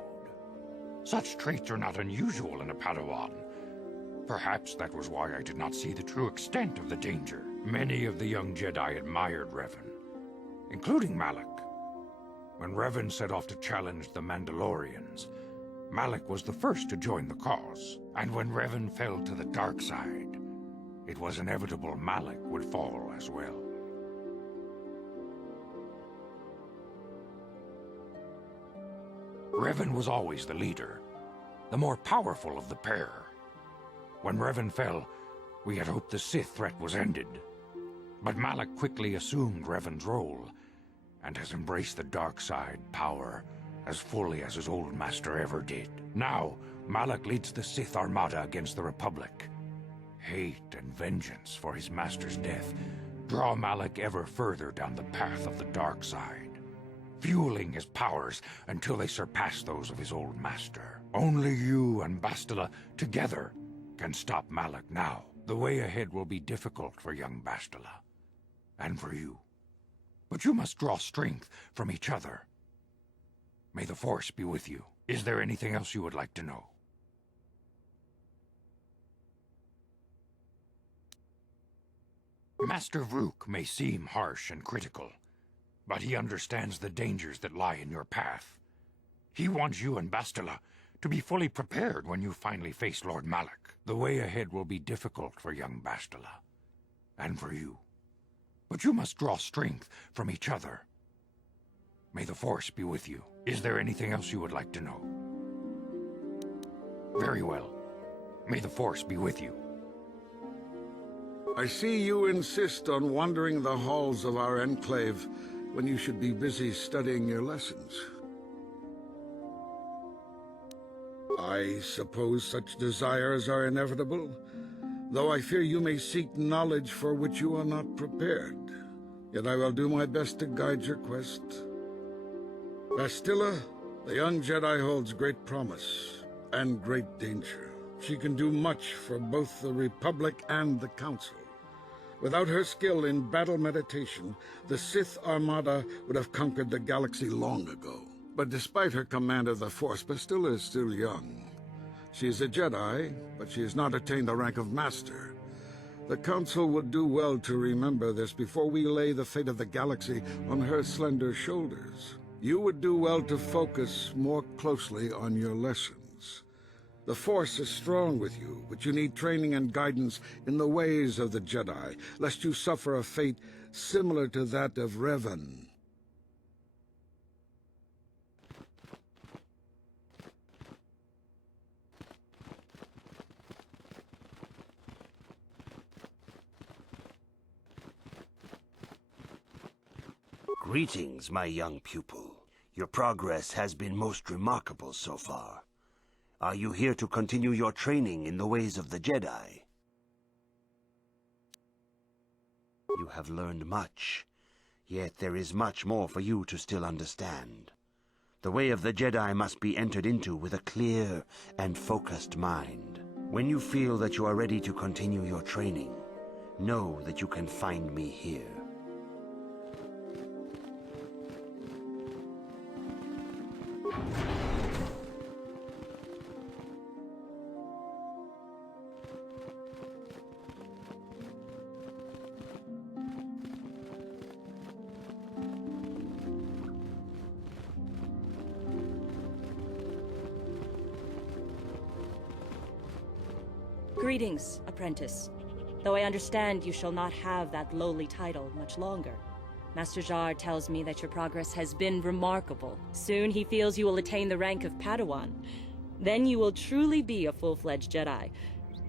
Such traits are not unusual in a Padawan. Perhaps that was why I did not see the true extent of the danger. Many of the young Jedi admired Revan, including Malak. When Revan set off to challenge the Mandalorians, Malak was the first to join the cause. And when Revan fell to the dark side, it was inevitable Malak would fall as well. Revan was always the leader, the more powerful of the pair. When Revan fell, we had hoped the Sith threat was ended. But Malak quickly assumed Revan's role, and has embraced the dark side power as fully as his old master ever did. Now, Malak leads the Sith Armada against the Republic. Hate and vengeance for his master's death draw Malak ever further down the path of the dark side, fueling his powers until they surpass those of his old master. Only you and Bastila together can stop Malak now. The way ahead will be difficult for young Bastila, and for you. But you must draw strength from each other. May the Force be with you. Is there anything else you would like to know? Master Vrook may seem harsh and critical, but he understands the dangers that lie in your path. He wants you and Bastila to be fully prepared when you finally face Lord Malak. The way ahead will be difficult for young Bastila, and for you. But you must draw strength from each other. May the Force be with you. Is there anything else you would like to know? Very well. May the Force be with you. I see you insist on wandering the halls of our enclave when you should be busy studying your lessons. I suppose such desires are inevitable, though I fear you may seek knowledge for which you are not prepared. Yet I will do my best to guide your quest. Bastila, the young Jedi holds great promise and great danger. She can do much for both the Republic and the Council. Without her skill in battle meditation, the Sith Armada would have conquered the galaxy long ago. But despite her command of the Force, Bastila is still young. She is a Jedi, but she has not attained the rank of Master. The Council would do well to remember this before we lay the fate of the galaxy on her slender shoulders. You would do well to focus more closely on your lessons. The Force is strong with you, but you need training and guidance in the ways of the Jedi, lest you suffer a fate similar to that of Revan. Greetings, my young pupil. Your progress has been most remarkable so far. Are you here to continue your training in the ways of the Jedi? You have learned much, yet there is much more for you to still understand. The way of the Jedi must be entered into with a clear and focused mind. When you feel that you are ready to continue your training, know that you can find me here. Greetings, apprentice. though I understand you shall not have that lowly title much longer. Master Jar tells me that your progress has been remarkable. Soon he feels you will attain the rank of Padawan. Then you will truly be a full-fledged Jedi.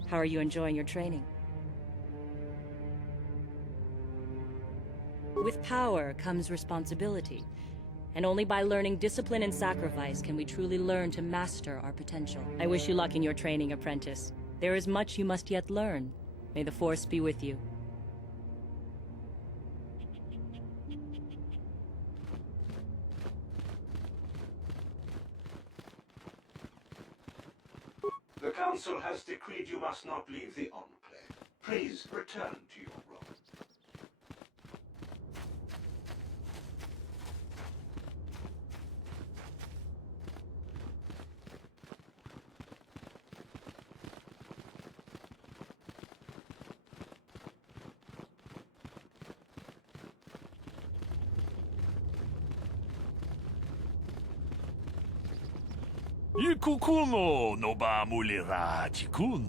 How are you enjoying your training? With power comes responsibility. And only by learning discipline and sacrifice can we truly learn to master our potential. I wish you luck in your training, apprentice. There is much you must yet learn. May the Force be with you. The Council has decreed you must not leave the Enclave. Please return to your room. Ikukuno no ba mulira chikun.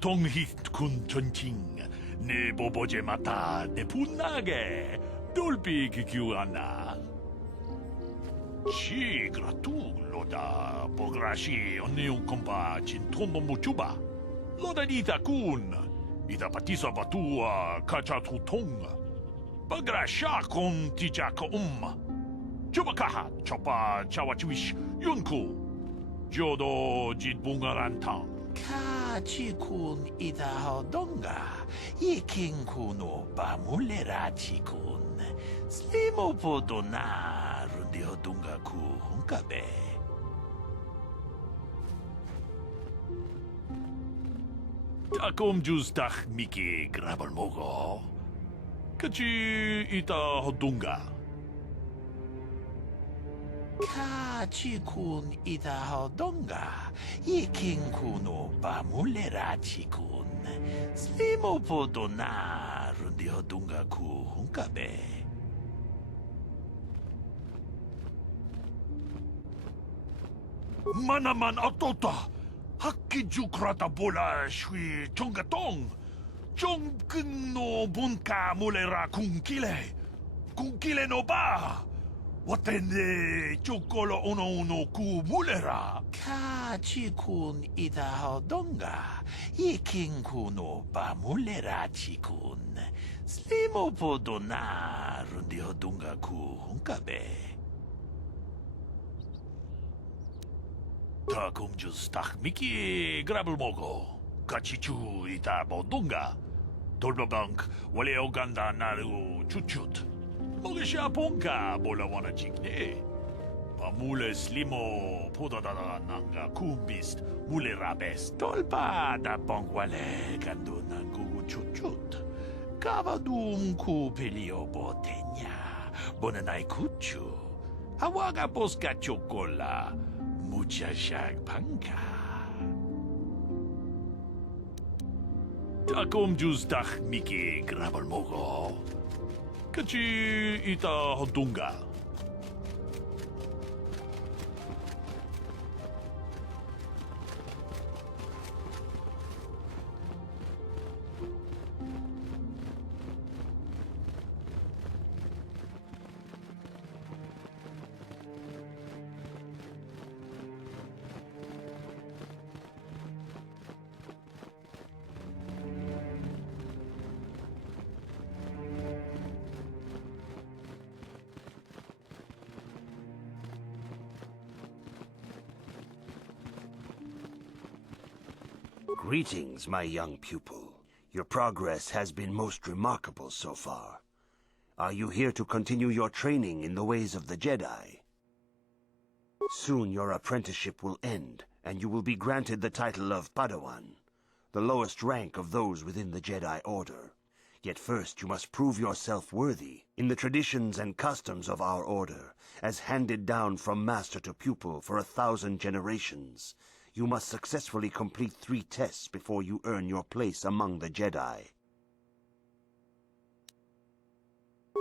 Tonghit kun chonching. Ne boboje mata ne punage. Dolpi kikiuana. Chi gratu loda pograshi oniu kompa chintono muchuba. Loda dita kun. Ida patisa batua kachatu tong. Pagrasha kon tichaka Chubakaha chopa chawachiwish yunku. Jodo jitbungarantang. Kachikun idahodonga. Ikinkuno bamulera chikun. Slimo podona rundihodunga ku hunkabe. Takom justach miki grabalmogo. Kachi itahodunga. Kachikun idahodonga. Ikinkuno bamulera chikun. Slimo podona rundihodunga ku hunkabe. Manaman atota. Hakkijukrata bola shui chongatong. Chongkun no bunka mulera kunkile. Kunkile no ba. Watende chokolo ono ku mulera. Kachikun idahodonga. Ikinkuno ba mulera chikun. Slimo podona rundihodunga ku hunkabe. Takum justach miki grabelmogo. Kachichu ita bodunga. Dolbabank wale oganda naru chuchut. Mogisha ponka bola wana chikne. Pamule slimo podadada nanga kumbist mule rabes. Tolpa da ponk wale kandu nangu chuchut. Kavadum ku pelio botenya. Bonanai kuchu. Awaga poska chokola. Mucha shag panka. Takom justach miki grabalmogo. Kachi ita hodunga. Greetings, my young pupil. Your progress has been most remarkable so far. Are you here to continue your training in the ways of the Jedi? Soon your apprenticeship will end, and you will be granted the title of Padawan, the lowest rank of those within the Jedi Order. Yet first you must prove yourself worthy in the traditions and customs of our order, as handed down from master to pupil for 1,000 generations. You must successfully complete 3 tests before you earn your place among the Jedi.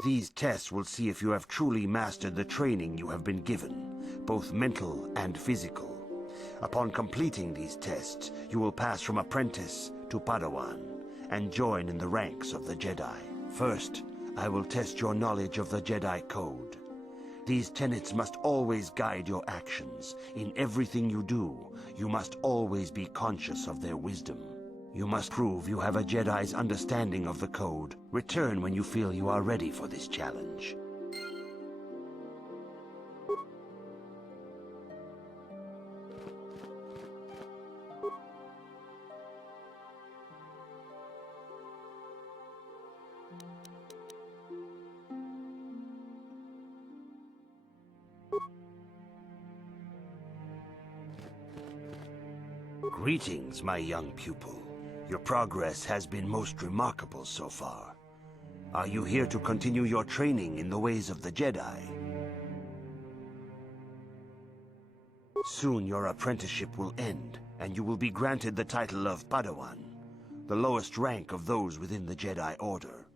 These tests will see if you have truly mastered the training you have been given, both mental and physical. Upon completing these tests, you will pass from apprentice to Padawan, and join in the ranks of the Jedi. First, I will test your knowledge of the Jedi Code. These tenets must always guide your actions. In everything you do, you must always be conscious of their wisdom. You must prove you have a Jedi's understanding of the Code. Return when you feel you are ready for this challenge. Greetings, my young pupil. Your progress has been most remarkable so far. Are you here to continue your training in the ways of the Jedi? Soon your apprenticeship will end, and you will be granted the title of Padawan, the lowest rank of those within the Jedi Order.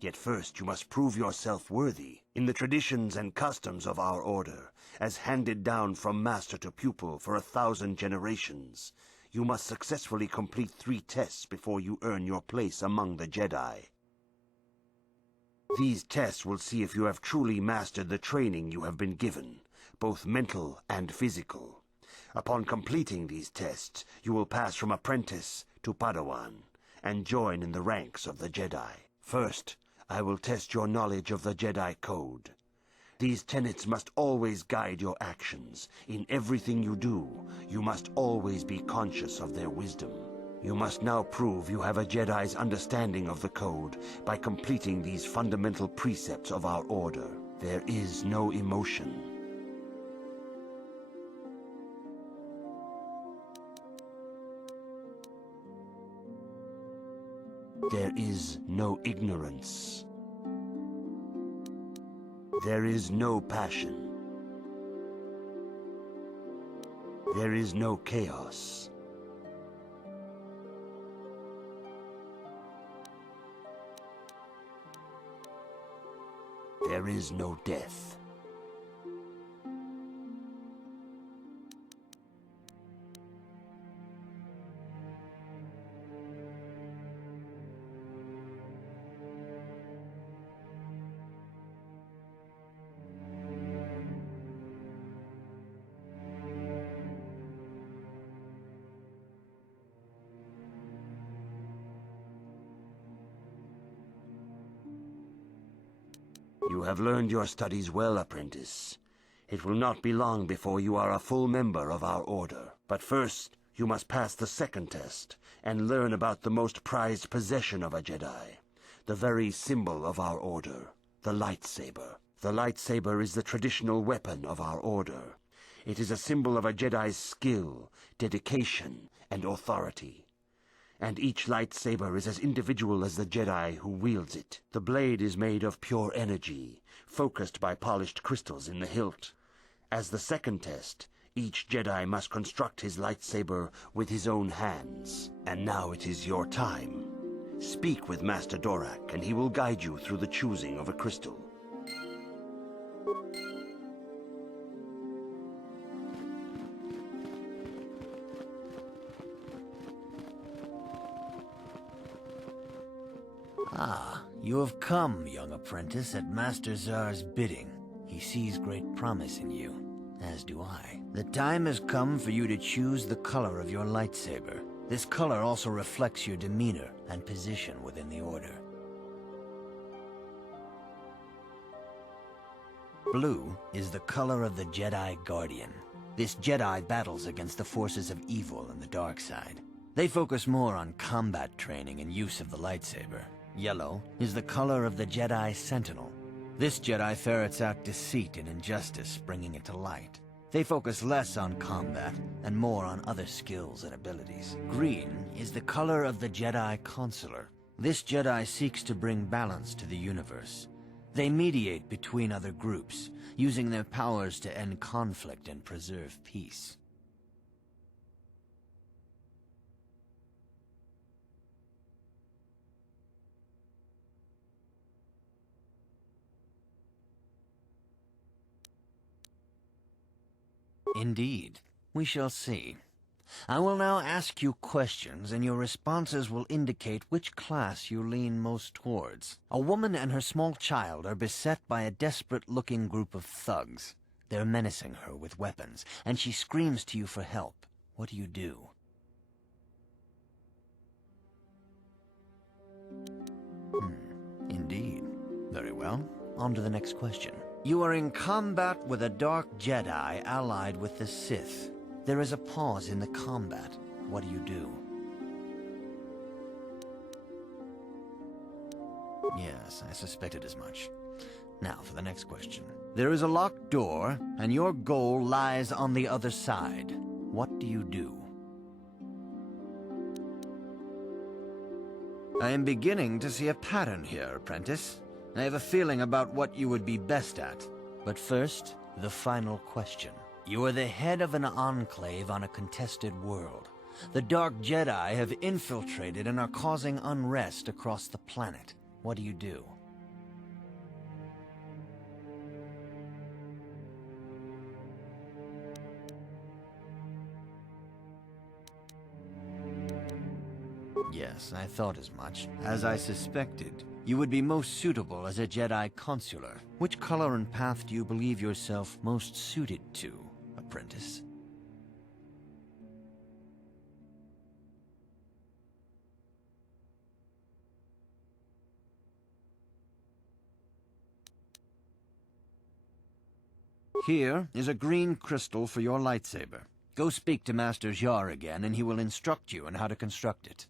Yet first you must prove yourself worthy in the traditions and customs of our order, as handed down from master to pupil for 1,000 generations. You must successfully complete 3 tests before you earn your place among the Jedi. These tests will see if you have truly mastered the training you have been given, both mental and physical. Upon completing these tests, you will pass from apprentice to Padawan, and join in the ranks of the Jedi. First, I will test your knowledge of the Jedi Code. These tenets must always guide your actions. In everything you do, you must always be conscious of their wisdom. You must now prove you have a Jedi's understanding of the Code by completing these fundamental precepts of our order. There is no emotion. There is no ignorance. There is no passion. There is no chaos. There is no death. You have learned your studies well, apprentice. It will not be long before you are a full member of our order. But first, you must pass the second test and learn about the most prized possession of a Jedi, the very symbol of our order, the lightsaber. The lightsaber is the traditional weapon of our order. It is a symbol of a Jedi's skill, dedication, and authority. And each lightsaber is as individual as the Jedi who wields it. The blade is made of pure energy, focused by polished crystals in the hilt. As the second test, each Jedi must construct his lightsaber with his own hands. And now it is your time. Speak with Master Dorak, and he will guide you through the choosing of a crystal. Ah, you have come, young apprentice, at Master Zar's bidding. He sees great promise in you, as do I. The time has come for you to choose the color of your lightsaber. This color also reflects your demeanor and position within the Order. Blue is the color of the Jedi Guardian. This Jedi battles against the forces of evil and the dark side. They focus more on combat training and use of the lightsaber. Yellow is the color of the Jedi Sentinel. This Jedi ferrets out deceit and injustice, bringing it to light. They focus less on combat and more on other skills and abilities. Green is the color of the Jedi Consular. This Jedi seeks to bring balance to the universe. They mediate between other groups, using their powers to end conflict and preserve peace. Indeed. We shall see. I will now ask you questions, and your responses will indicate which class you lean most towards. A woman and her small child are beset by a desperate-looking group of thugs. They're menacing her with weapons, and she screams to you for help. What do you do? Indeed. Very well. On to the next question. You are in combat with a dark Jedi allied with the Sith. There is a pause in the combat. What do you do? Yes, I suspected as much. Now for the next question. There is a locked door, and your goal lies on the other side. What do you do? I am beginning to see a pattern here, apprentice. I have a feeling about what you would be best at. But first, the final question. You are the head of an enclave on a contested world. The Dark Jedi have infiltrated and are causing unrest across the planet. What do you do? Yes, I thought as much. As I suspected, you would be most suitable as a Jedi consular. Which color and path do you believe yourself most suited to, apprentice? Here is a green crystal for your lightsaber. Go speak to Master Jar again, and he will instruct you on how to construct it.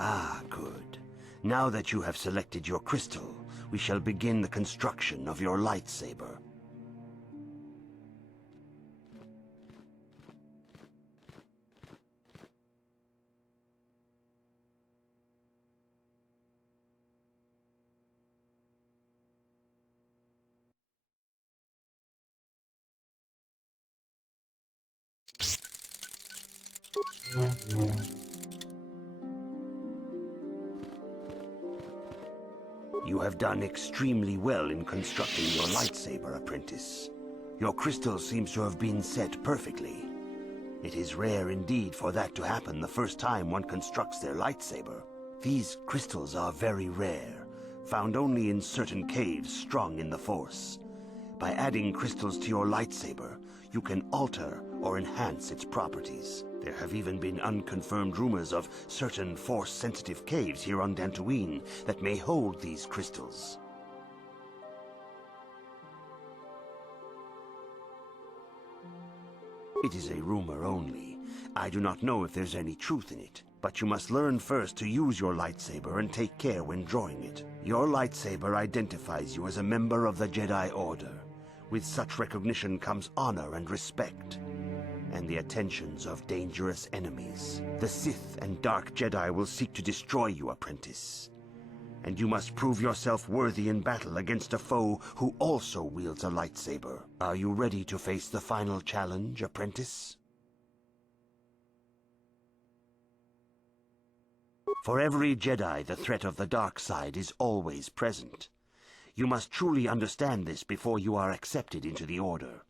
Ah, good. Now that you have selected your crystal, we shall begin the construction of your lightsaber. You have done extremely well in constructing your lightsaber, apprentice. Your crystal seems to have been set perfectly. It is rare indeed for that to happen the first time one constructs their lightsaber. These crystals are very rare, found only in certain caves strong in the Force. By adding crystals to your lightsaber, you can alter or enhance its properties. There have even been unconfirmed rumors of certain Force-sensitive caves here on Dantooine that may hold these crystals. It is a rumor only. I do not know if there's any truth in it, but you must learn first to use your lightsaber and take care when drawing it. Your lightsaber identifies you as a member of the Jedi Order. With such recognition comes honor and respect, and the attentions of dangerous enemies. The Sith and Dark Jedi will seek to destroy you, apprentice. And you must prove yourself worthy in battle against a foe who also wields a lightsaber. Are you ready to face the final challenge, apprentice? For every Jedi, the threat of the dark side is always present. You must truly understand this before you are accepted into the Order.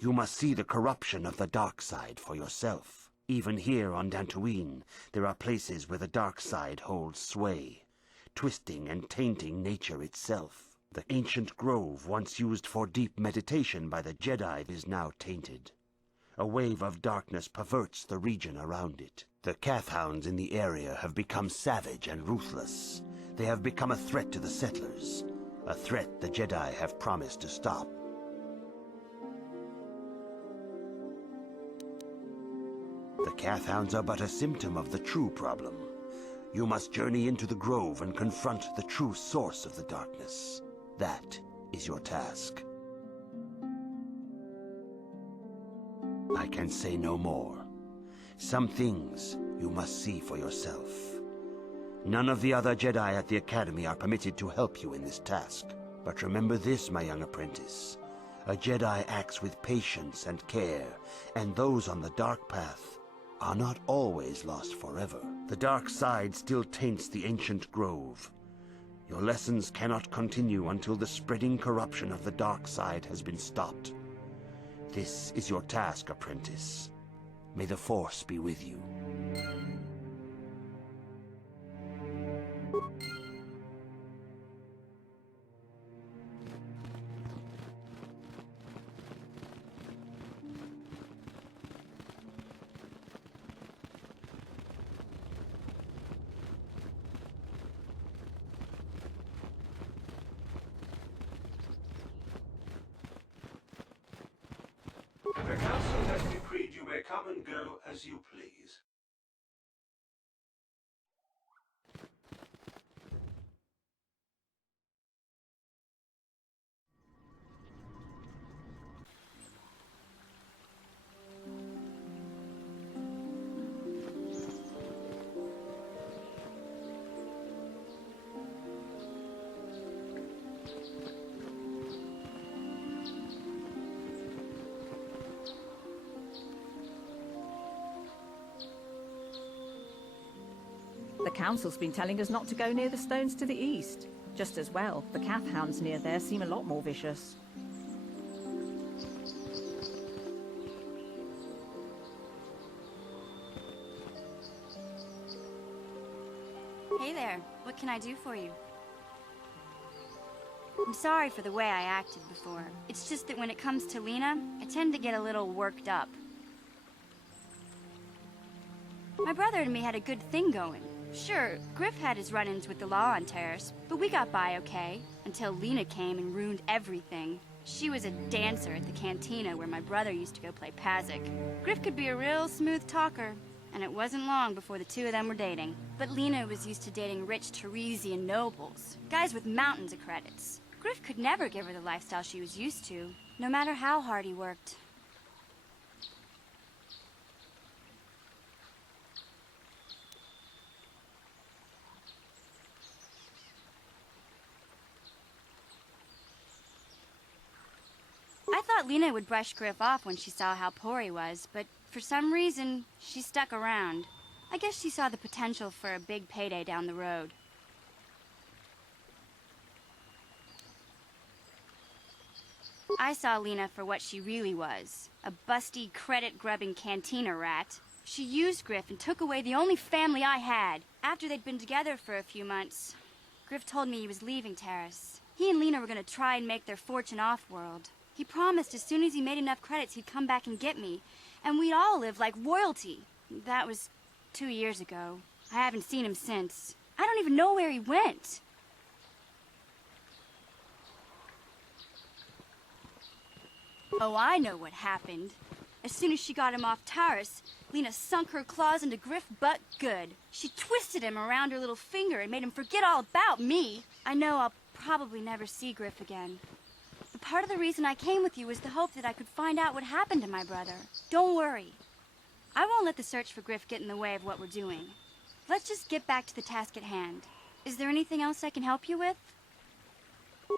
You must see the corruption of the dark side for yourself. Even here on Dantooine, there are places where the dark side holds sway, twisting and tainting nature itself. The ancient grove once used for deep meditation by the Jedi is now tainted. A wave of darkness perverts the region around it. The Kathhounds in the area have become savage and ruthless. They have become a threat to the settlers, a threat the Jedi have promised to stop. The Kathhounds are but a symptom of the true problem. You must journey into the grove and confront the true source of the darkness. That is your task. I can say no more. Some things you must see for yourself. None of the other Jedi at the Academy are permitted to help you in this task. But remember this, my young apprentice. A Jedi acts with patience and care, and those on the dark path are not always lost forever. The dark side still taints the ancient grove. Your lessons cannot continue until the spreading corruption of the dark side has been stopped. This is your task, apprentice. May the Force be with you. The Council has decreed you may come and go as you please. The Council's been telling us not to go near the stones to the east. Just as well, the calf hounds near there seem a lot more vicious. Hey there, what can I do for you? I'm sorry for the way I acted before. It's just that when it comes to Lena, I tend to get a little worked up. My brother and me had a good thing going. Sure, Griff had his run-ins with the law on Taris, but we got by okay, until Lena came and ruined everything. She was a dancer at the cantina where my brother used to go play Pazik. Griff could be a real smooth talker, and it wasn't long before the two of them were dating. But Lena was used to dating rich Tarisian nobles, guys with mountains of credits. Griff could never give her the lifestyle she was used to, no matter how hard he worked. I thought Lena would brush Griff off when she saw how poor he was, but for some reason, she stuck around. I guess she saw the potential for a big payday down the road. I saw Lena for what she really was, a busty, credit-grubbing cantina rat. She used Griff and took away the only family I had. After they'd been together for a few months, Griff told me he was leaving Taris. He and Lena were going to try and make their fortune off-world. He promised as soon as he made enough credits he'd come back and get me, and we'd all live like royalty. That was 2 years ago. I haven't seen him since. I don't even know where he went. Oh, I know what happened. As soon as she got him off Taris, Lena sunk her claws into Griff butt good. She twisted him around her little finger and made him forget all about me. I know I'll probably never see Griff again. But part of the reason I came with you was the hope that I could find out what happened to my brother. Don't worry. I won't let the search for Griff get in the way of what we're doing. Let's just get back to the task at hand. Is there anything else I can help you with?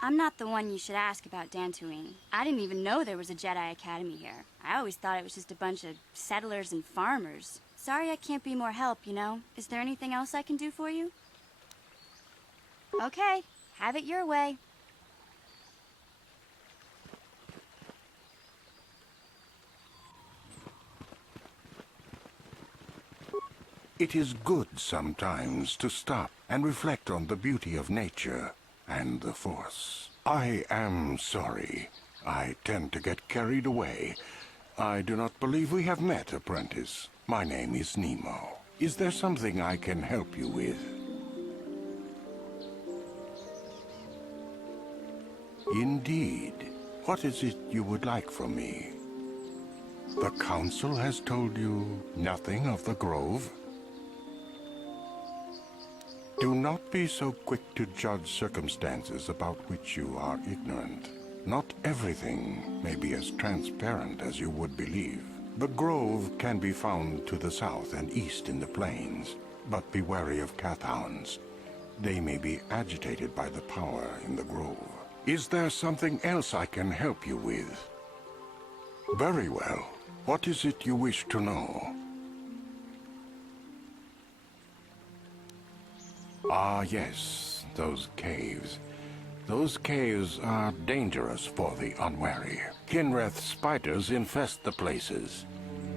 I'm not the one you should ask about Dantooine. I didn't even know there was a Jedi Academy here. I always thought it was just a bunch of settlers and farmers. Sorry I can't be more help, you know? Is there anything else I can do for you? Okay, have it your way. It is good sometimes to stop and reflect on the beauty of nature and the Force. I am sorry. I tend to get carried away. I do not believe we have met, apprentice. My name is Nemo. Is there something I can help you with? Indeed. What is it you would like from me? The Council has told you nothing of the Grove? Do not be so quick to judge circumstances about which you are ignorant. Not everything may be as transparent as you would believe. The Grove can be found to the south and east in the plains, but be wary of Cathounds. They may be agitated by the power in the Grove. Is there something else I can help you with? Very well. What is it you wish to know? Ah, yes, those caves. Those caves are dangerous for the unwary. Kinreth spiders infest the places.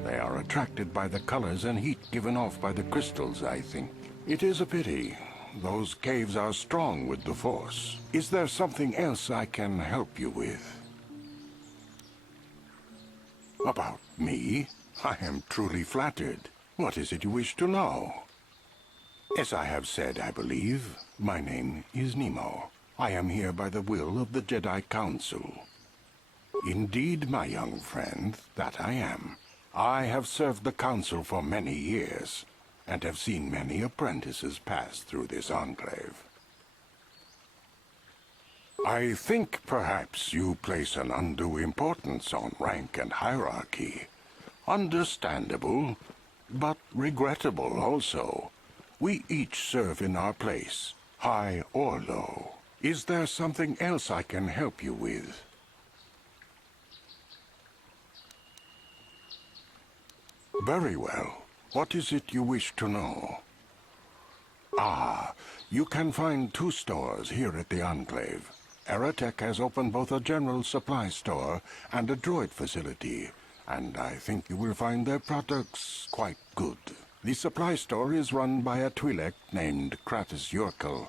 They are attracted by the colors and heat given off by the crystals, I think. It is a pity. Those caves are strong with the Force. Is there something else I can help you with? About me? I am truly flattered. What is it you wish to know? As I have said, I believe, my name is Nemo. I am here by the will of the Jedi Council. Indeed, my young friend, that I am. I have served the Council for many years, and have seen many apprentices pass through this enclave. I think perhaps you place an undue importance on rank and hierarchy. Understandable, but regrettable also. We each serve in our place, high or low. Is there something else I can help you with? Very well. What is it you wish to know? Ah, You can find 2 stores here at the Enclave. Aerotech has opened both a general supply store and a droid facility, and I think you will find their products quite good. The supply store is run by a Twi'lek named Kratos Yurkel,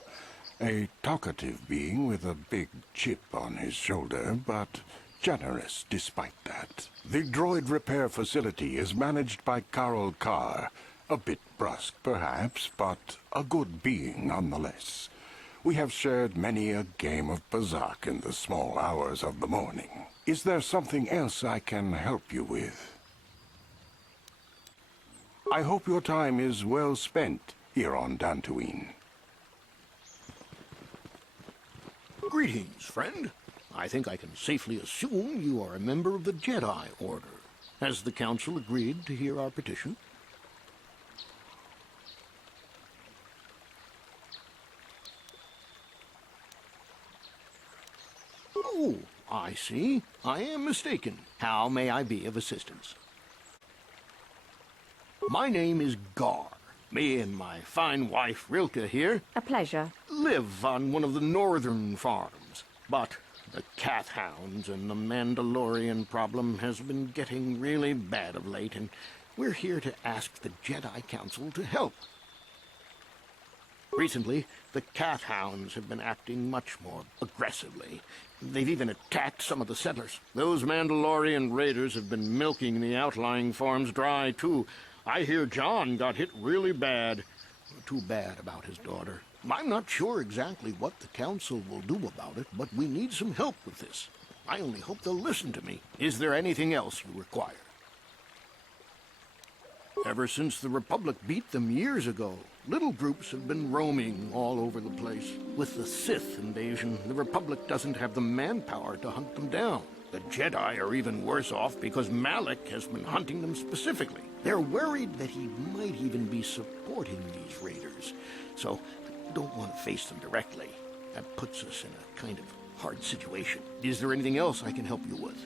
a talkative being with a big chip on his shoulder, but generous despite that. The droid repair facility is managed by Carol Carr, a bit brusque perhaps, but a good being nonetheless. We have shared many a game of Bazak in the small hours of the morning. Is there something else I can help you with? I hope your time is well spent here on Dantooine. Greetings, friend. I think I can safely assume you are a member of the Jedi Order. Has the Council agreed to hear our petition? Oh, I see. I am mistaken. How may I be of assistance? My name is Gar. Me and my fine wife, Rilke, here... A pleasure. ...live on one of the northern farms. But the Kath Hounds and the Mandalorian problem has been getting really bad of late, and we're here to ask the Jedi Council to help. Recently, the Kath Hounds have been acting much more aggressively. They've even attacked some of the settlers. Those Mandalorian raiders have been milking the outlying farms dry, too. I hear John got hit really bad. Too bad about his daughter. I'm not sure exactly what the Council will do about it, but we need some help with this. I only hope they'll listen to me. Is there anything else you require? Ever since the Republic beat them years ago, little groups have been roaming all over the place. With the Sith invasion, the Republic doesn't have the manpower to hunt them down. The Jedi are even worse off because Malak has been hunting them specifically. They're worried that he might even be supporting these raiders, so don't want to face them directly. That puts us in a kind of hard situation. Is there anything else I can help you with?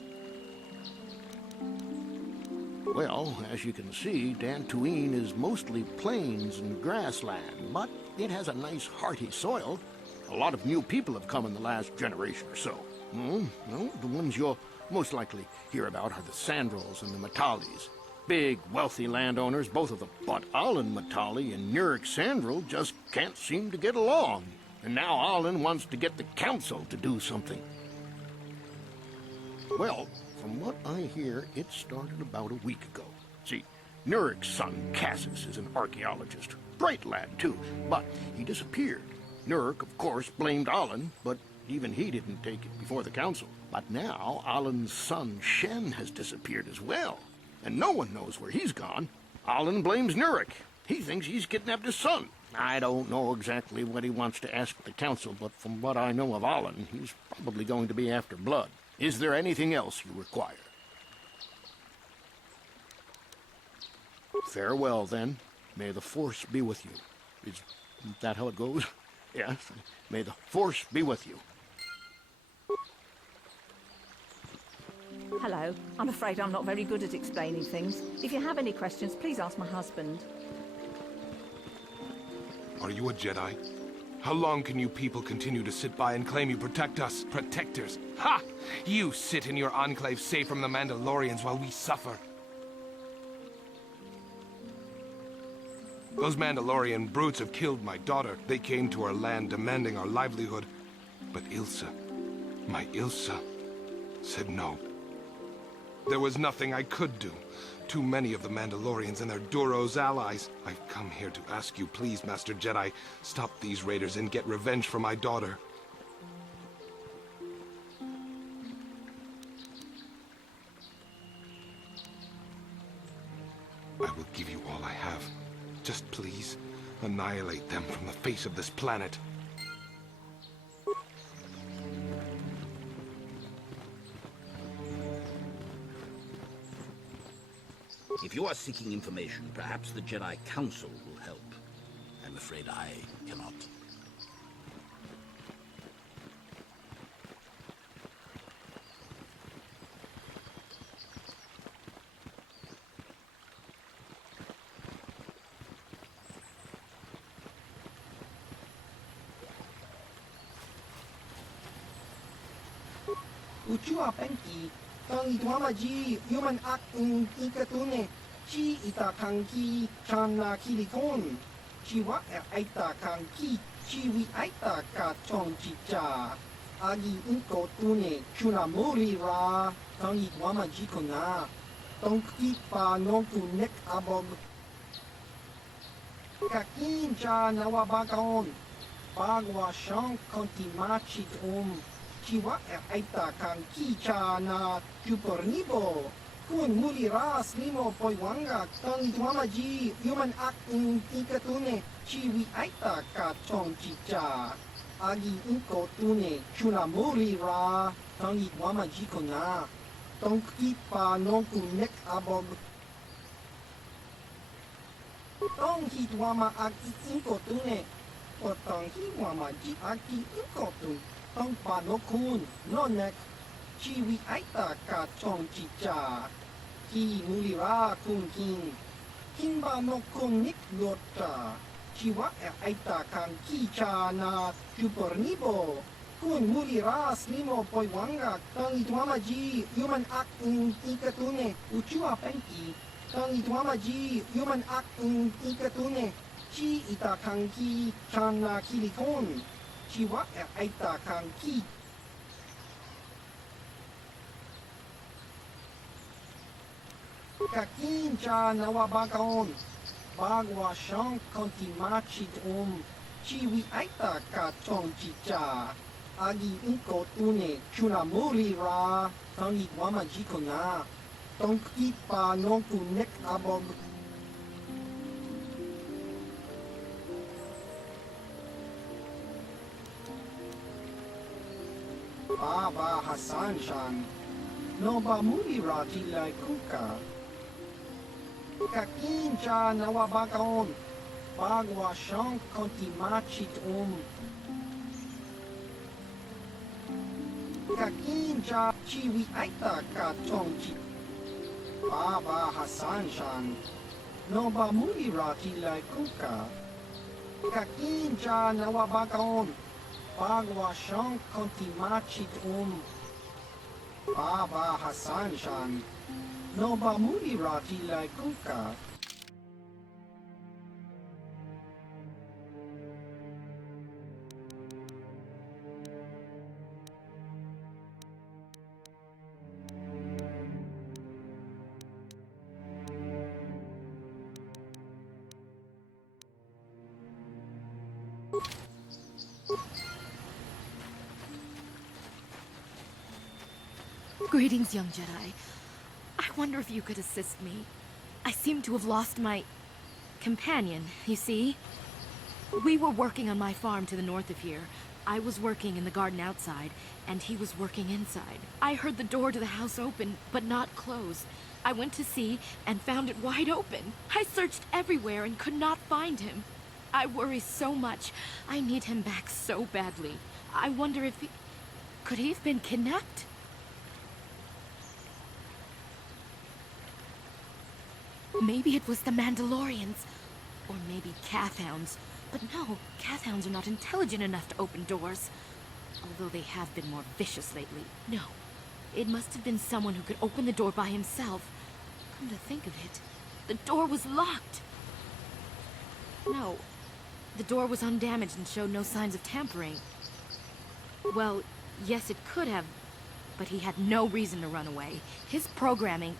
Well, as you can see, Dantooine is mostly plains and grassland, but it has a nice hearty soil. A lot of new people have come in the last generation or so. Well, the ones you'll most likely hear about are the Sandrils and the Matalis. Big, wealthy landowners, both of them. But Alan Matali and Nurik Sandril just can't seem to get along. And now Alan wants to get the Council to do something. Well, from what I hear, it started about a week ago. See, Nurik's son, Cassis, is an archaeologist. Bright lad, too, but he disappeared. Nurik, of course, blamed Alan, but even he didn't take it before the Council. But now, Alan's son, Shen, has disappeared as well. And no one knows where he's gone. Alan blames Nurik. He thinks he's kidnapped his son. I don't know exactly what he wants to ask the Council, but from what I know of Alan, he's probably going to be after blood. Is there anything else you require? Farewell, then. May the Force be with you. Is that how it goes? Yes. May the Force be with you. Hello. I'm afraid I'm not very good at explaining things. If you have any questions, please ask my husband. Are you a Jedi? How long can you people continue to sit by and claim you protect us? Protectors? Ha! You sit in your enclave safe from the Mandalorians while we suffer. Those Mandalorian brutes have killed my daughter. They came to our land demanding our livelihood. But Ilsa, my Ilsa, said no. There was nothing I could do. Too many of the Mandalorians and their Duros allies. I've come here to ask you, please, Master Jedi, stop these raiders and get revenge for my daughter. I will give you all I have. Just please, annihilate them from the face of this planet. If you are seeking information, perhaps the Jedi Council will help. I'm afraid I cannot. Uchua penki, tang ituamaji, human act in ikatune, chi itakanki, chana kilikon. Chiwa aita kanki, chiwi aita ka chong chicha. Agi inko tune, chunamuri ra, tang ituamaji kona. Tong kipa nonku nek abog. Kakin cha nawabakaon. Bagwa shank konti machit Chiwa aita kanki cha na chupornibo. Kun muli ras limo poiwanga tang ituamaji human act in ikatune chiwi aita ka chong chicha. Agi inko tune chunamuri ra tang ituamaji kona. Tong kipa nonku nek abog. Tong hitwama agi inko tune. O tong hitwamaji agi inko tune. Tong panokun nonek. Chiwi aita ka chong chicha. Ki mulira kun king. Kimba no kun nik lota. Chiwa aita kan kicha na chupornibo. Kun mulira slimo poiwanga. Tang ituamaji human act in ikatune. Uchua penki. Tang ituamaji human act in ikatune. Chi itakanki chana kilikon. Chiwa aita kanki. Kakin cha nawabakaon. Bagwa shank konti machit chiwi aita ka chong chicha. Agi inko tune chunamuri ra. Tang ituamaji kona. Tong kipa nonku nek abog. Baba Hassan shan. Noba muri ra tilai kuka. Kakin cha nawabakaon. Bagwa shank konti machit Kakin cha chiwi aita ka chong chi. Baba Hassan shan. Noba muri ra tilai kuka. Kakin cha nawabakaon. Bagwa shank konti machit Baba Hassan shan. Noba muri rati lai kuka. Greetings, young Jedi. I wonder if you could assist me. I seem to have lost my companion, you see? We were working on my farm to the north of here. I was working in the garden outside, and he was working inside. I heard the door to the house open, but not close. I went to see and found it wide open. I searched everywhere and could not find him. I worry so much. I need him back so badly. I wonder if he... Could he have been kidnapped? Maybe it was the Mandalorians. Or maybe Cathhounds. But no, Cathhounds are not intelligent enough to open doors. Although they have been more vicious lately. No. It must have been someone who could open the door by himself. Come to think of it, the door was locked. No. The door was undamaged and showed no signs of tampering. Well, yes, it could have. But he had no reason to run away. His programming...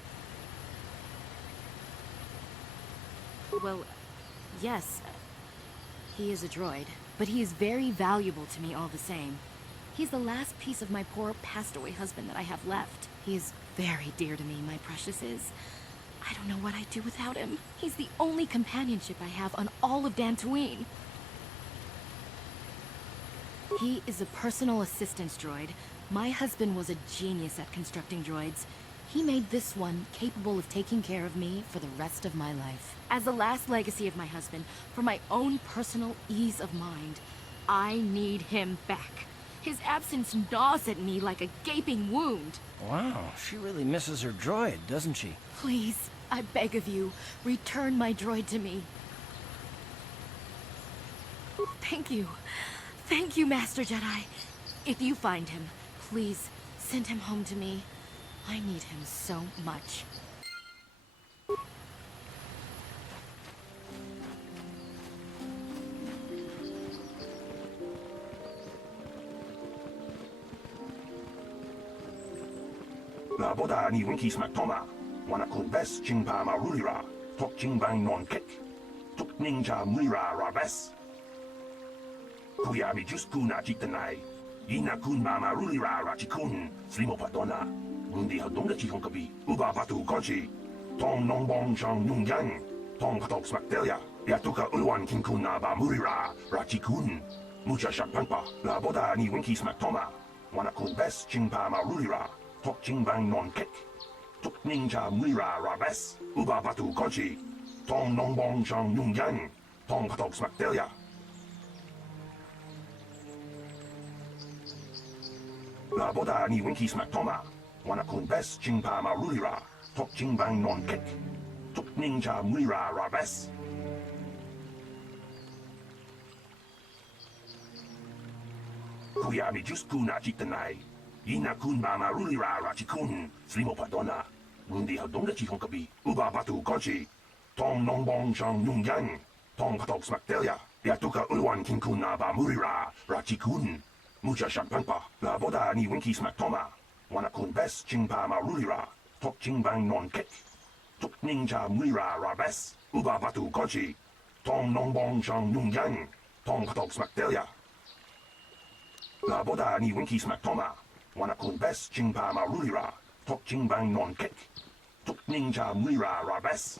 Well, yes, he is a droid, but he is very valuable to me all the same. He's the last piece of my poor passed-away husband that I have left. He is very dear to me, my precious is. I don't know what I'd do without him. He's the only companionship I have on all of Dantooine. He is a personal assistance droid. My husband was a genius at constructing droids. He made this one capable of taking care of me for the rest of my life. As the last legacy of my husband, for my own personal ease of mind, I need him back. His absence gnaws at me like a gaping wound. Wow, she really misses her droid, doesn't she? Please, I beg of you, return my droid to me. Thank you. Thank you, Master Jedi. If you find him, please Send him home to me. I need him so much. Laboda ni winkis maktoma, wana kun bes chingpa marulira, tok chingbang non kek, tok ninja mira rabes. Kuya mi just kuna chitanai, ina kun ma marulira rachikun, slimo patona, mundi hadonga chihon kabi, uba batu konchi, tong nong bong chong nung yang, tong patok smaktelia, yatuka ulwan kinkun na ba murira, rachikun, mucha shakpanpa, laboda ni winkis maktoma, wana kun bes chingpa marulira, tok chingbang non kek, tok ninja mira rabes, uba batu konchi, tong nong bong chong nung yang, tong patok smaktelia. Laboda ni winkis maktoma, wana kun bes chingpa marulira, tok chingbang non kek, tok ninja mira rabes. Kuya mi just kuna chitanai, ina kun ma marulira rachikun, slimo patona, mundi hadonga chihon kabi, uba batu konchi, tong nong bong chong nung yang, tong patok smaktelia, yatuka ulwan kinkun na ba murira, rachikun, mucha shakpanpa, laboda ni winkis maktoma, wana kun bes chingpa marulira, tok chingbang non kek, tok ninja mira rabes, uba batu konchi, tong nong bong chong nung yang, tong patok smaktelia. Laboda ni winkis maktoma, wana kun bes chingpa marulira, tok chingbang non kek, tok ninja mira rabes.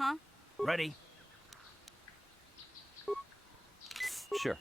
Huh? Ready. Sure.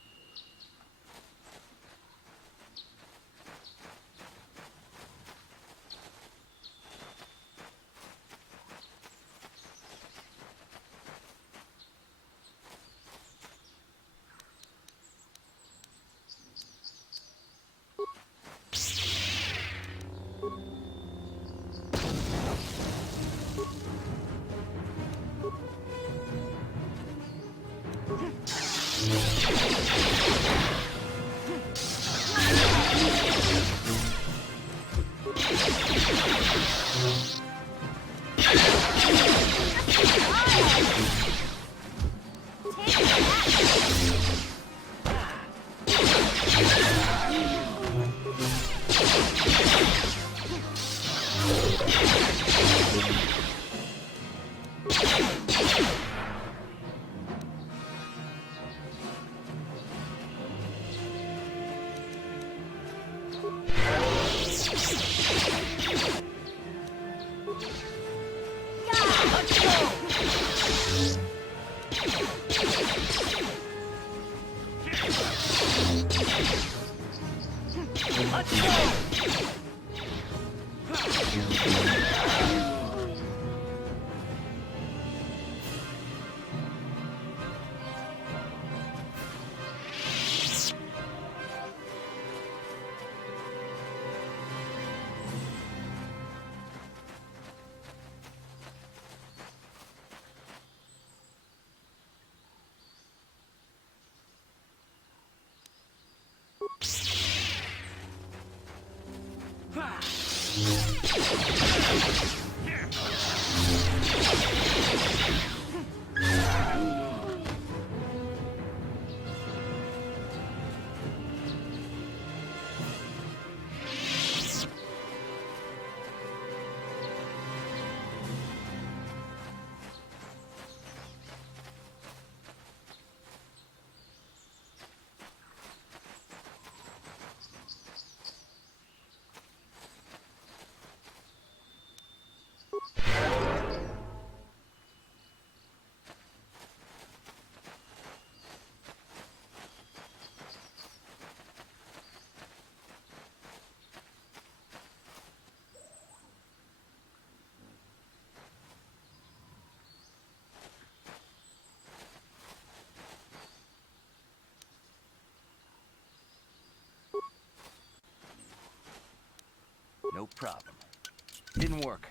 No problem. Didn't work.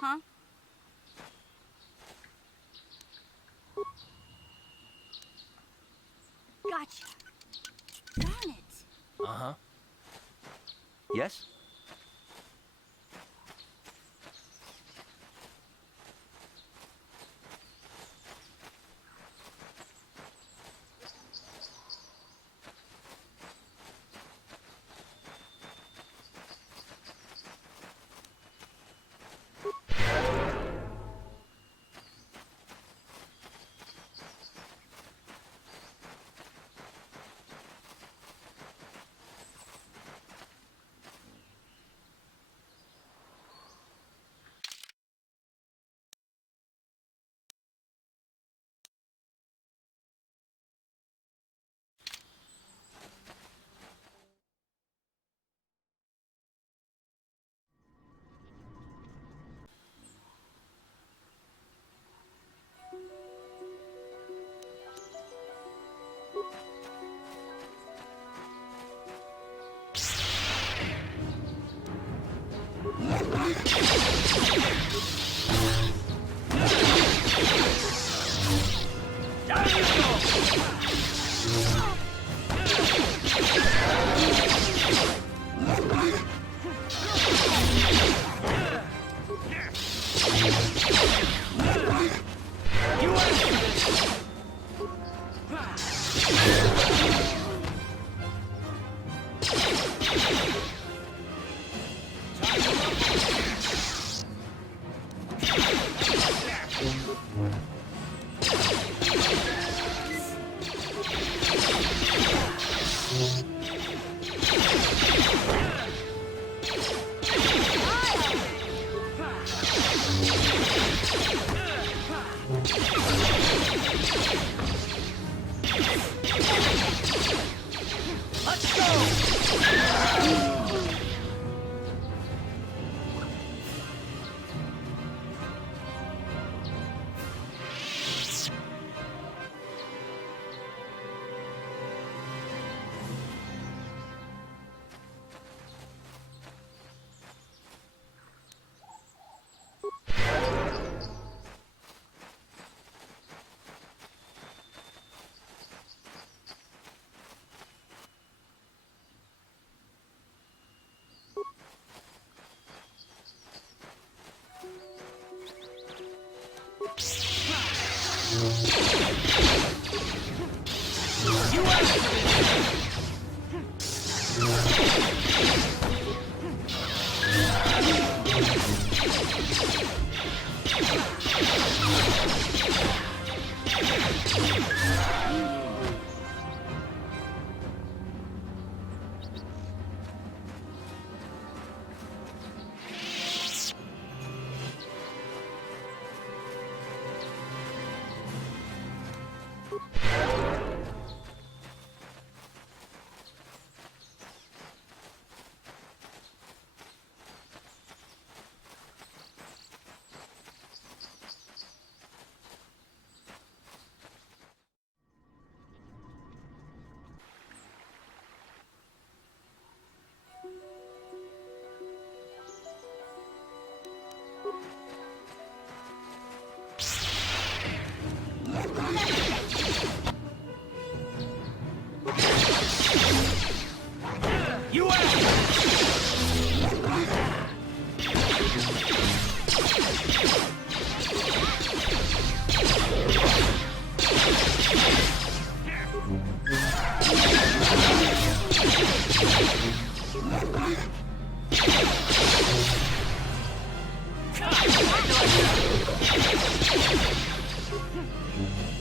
Huh? Gotcha. Darn it. Uh-huh. Yes?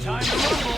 Time to rumble.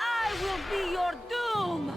I will be your doom!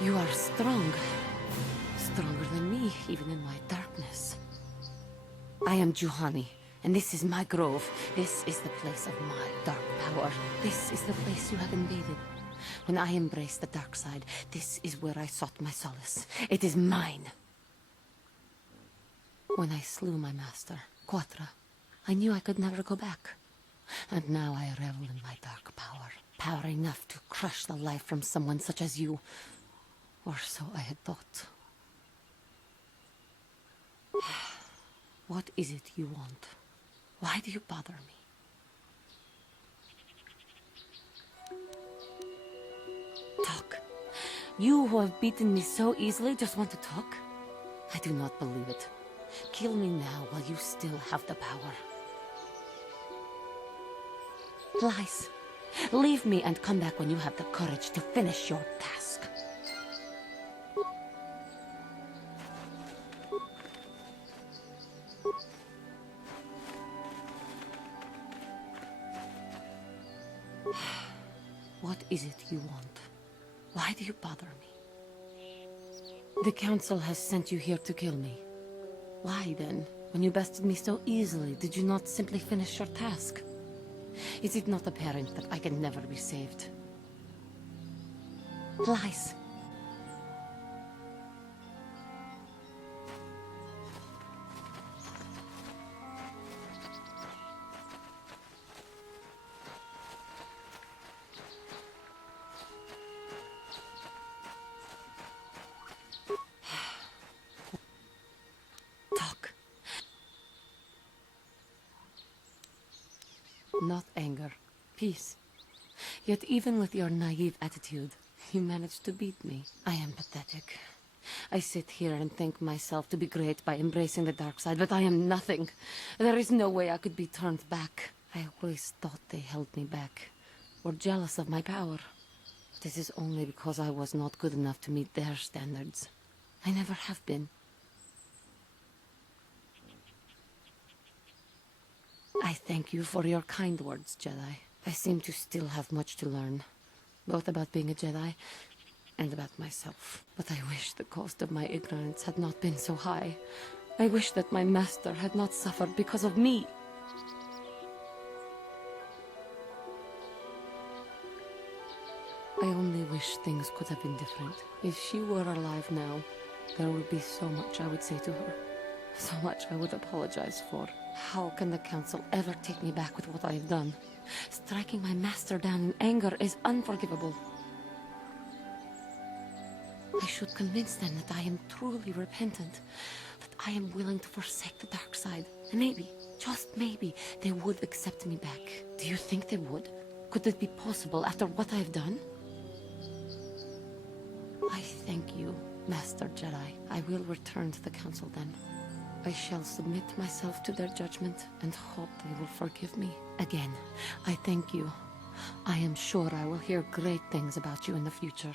You are strong. Stronger than me, even in my darkness. I am Juhani, and this is my grove. This is the place of my dark power. This is the place you have invaded. When I embraced the dark side, this is where I sought my solace. It is mine. When I slew my master, Quatra, I knew I could never go back. And now I revel in my dark power. Power enough to crush the life from someone such as you. Or so I had thought. What is it you want? Why do you bother me? Talk. You who have beaten me so easily just want to talk? I do not believe it. Kill me now while you still have the power. Lies. Leave me and come back when you have the courage to finish your task. What is it you want? Why do you bother me? The Council has sent you here to kill me. Why then, when you bested me so easily, did you not simply finish your task? Is it not apparent that I can never be saved? Lies. not anger. Peace. Yet even with your naive attitude, you managed to beat me. I am pathetic. I sit here and think myself to be great by embracing the dark side, but I am nothing. There is no way I could be turned back. I always thought they held me back, or jealous of my power. This is only because I was not good enough to meet their standards. I never have been. I thank you for your kind words, Jedi. I seem to still have much to learn, both about being a Jedi and about myself. But I wish the cost of my ignorance had not been so high. I wish that my master had not suffered because of me. I only wish things could have been different. If she were alive now, there would be so much I would say to her. So much I would apologize for. How can the Council ever take me back with what I have done? Striking my master down in anger is unforgivable. I should convince them that I am truly repentant, that I am willing to forsake the dark side. And maybe, just maybe, they would accept me back. Do you think they would? Could it be possible after what I have done? I thank you, Master Jedi. I will return to the Council then. I shall submit myself to their judgment and hope they will forgive me. Again, I thank you. I am sure I will hear great things about you in the future.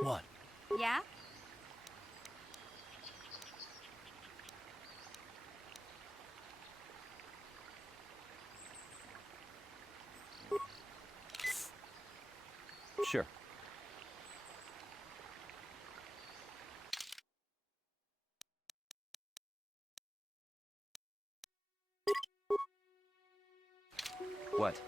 What? Yeah? Sure. What?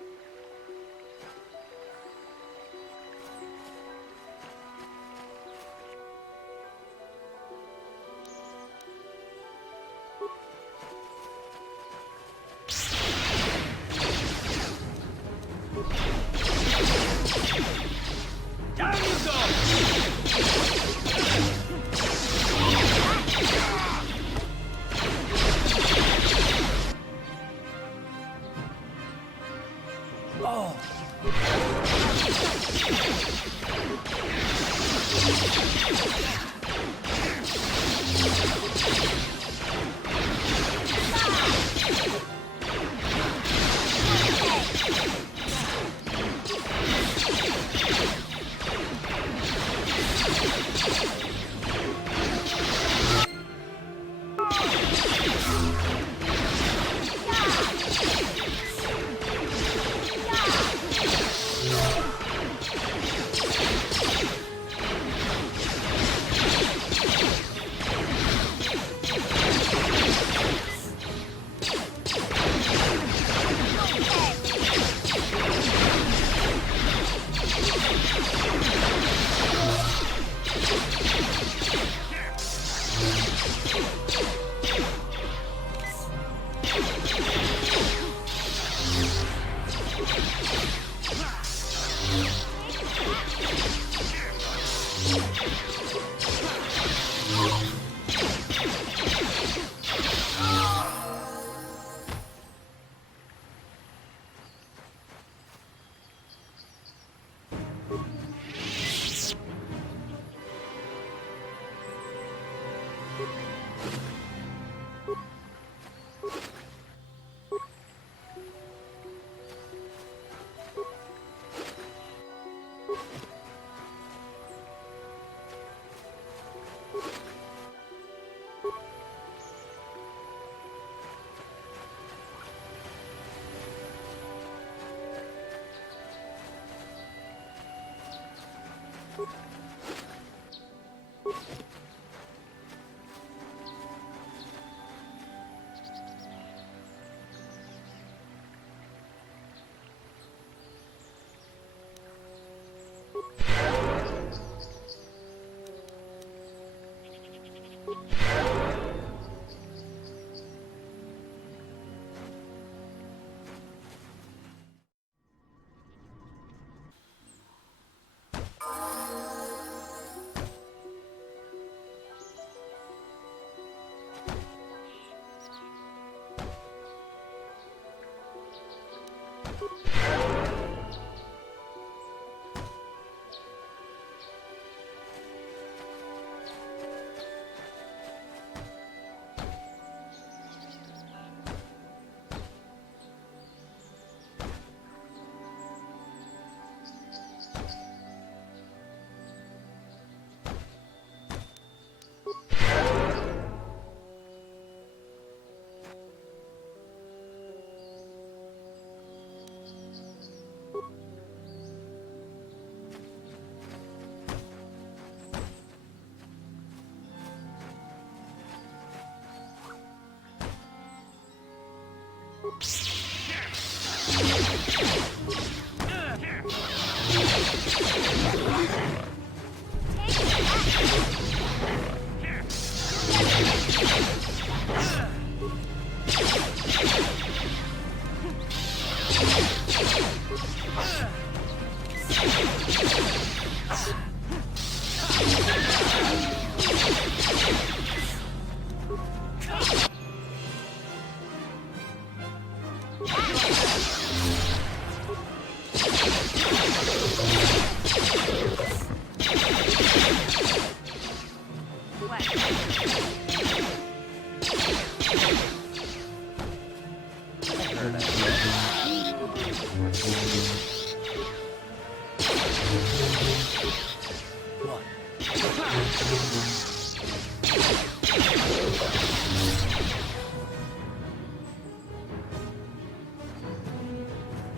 Down you go! Oh!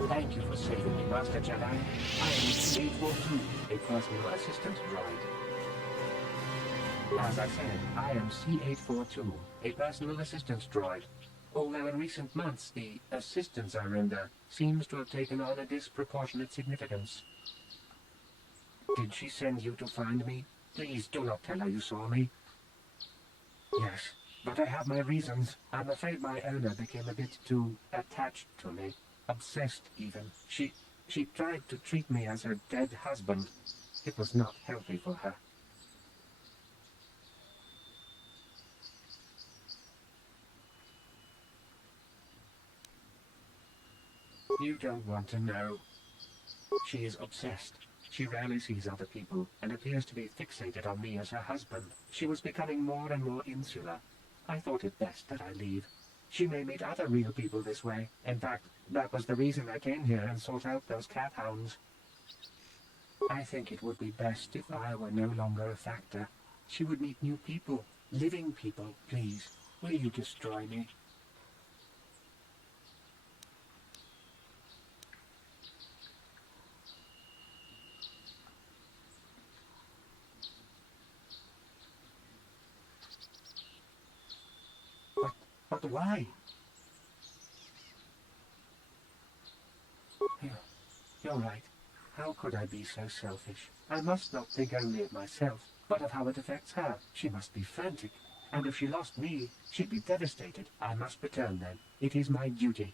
Thank you for saving me, Master Jedi. I am C842, a personal assistant droid. As I said, I am C842, a personal assistance droid. Although in recent months the assistance I render seems to have taken on a disproportionate significance. Did she send you to find me? Please do not tell her you saw me. Yes, but I have my reasons. I'm afraid my owner became a bit too attached to me. Obsessed, even. She tried to treat me as her dead husband. It was not healthy for her. You don't want to know. She is obsessed. She rarely sees other people, and appears to be fixated on me as her husband. She was becoming more and more insular. I thought it best that I leave. She may meet other real people this way. In fact, that was the reason I came here and sought out those cat hounds. I think it would be best if I were no longer a factor. She would meet new people, living people. Please, will you destroy me? But why? You're right. How could I be so selfish? I must not think only of myself, but of how it affects her. She must be frantic. And if she lost me, she'd be devastated. I must return then. It is my duty.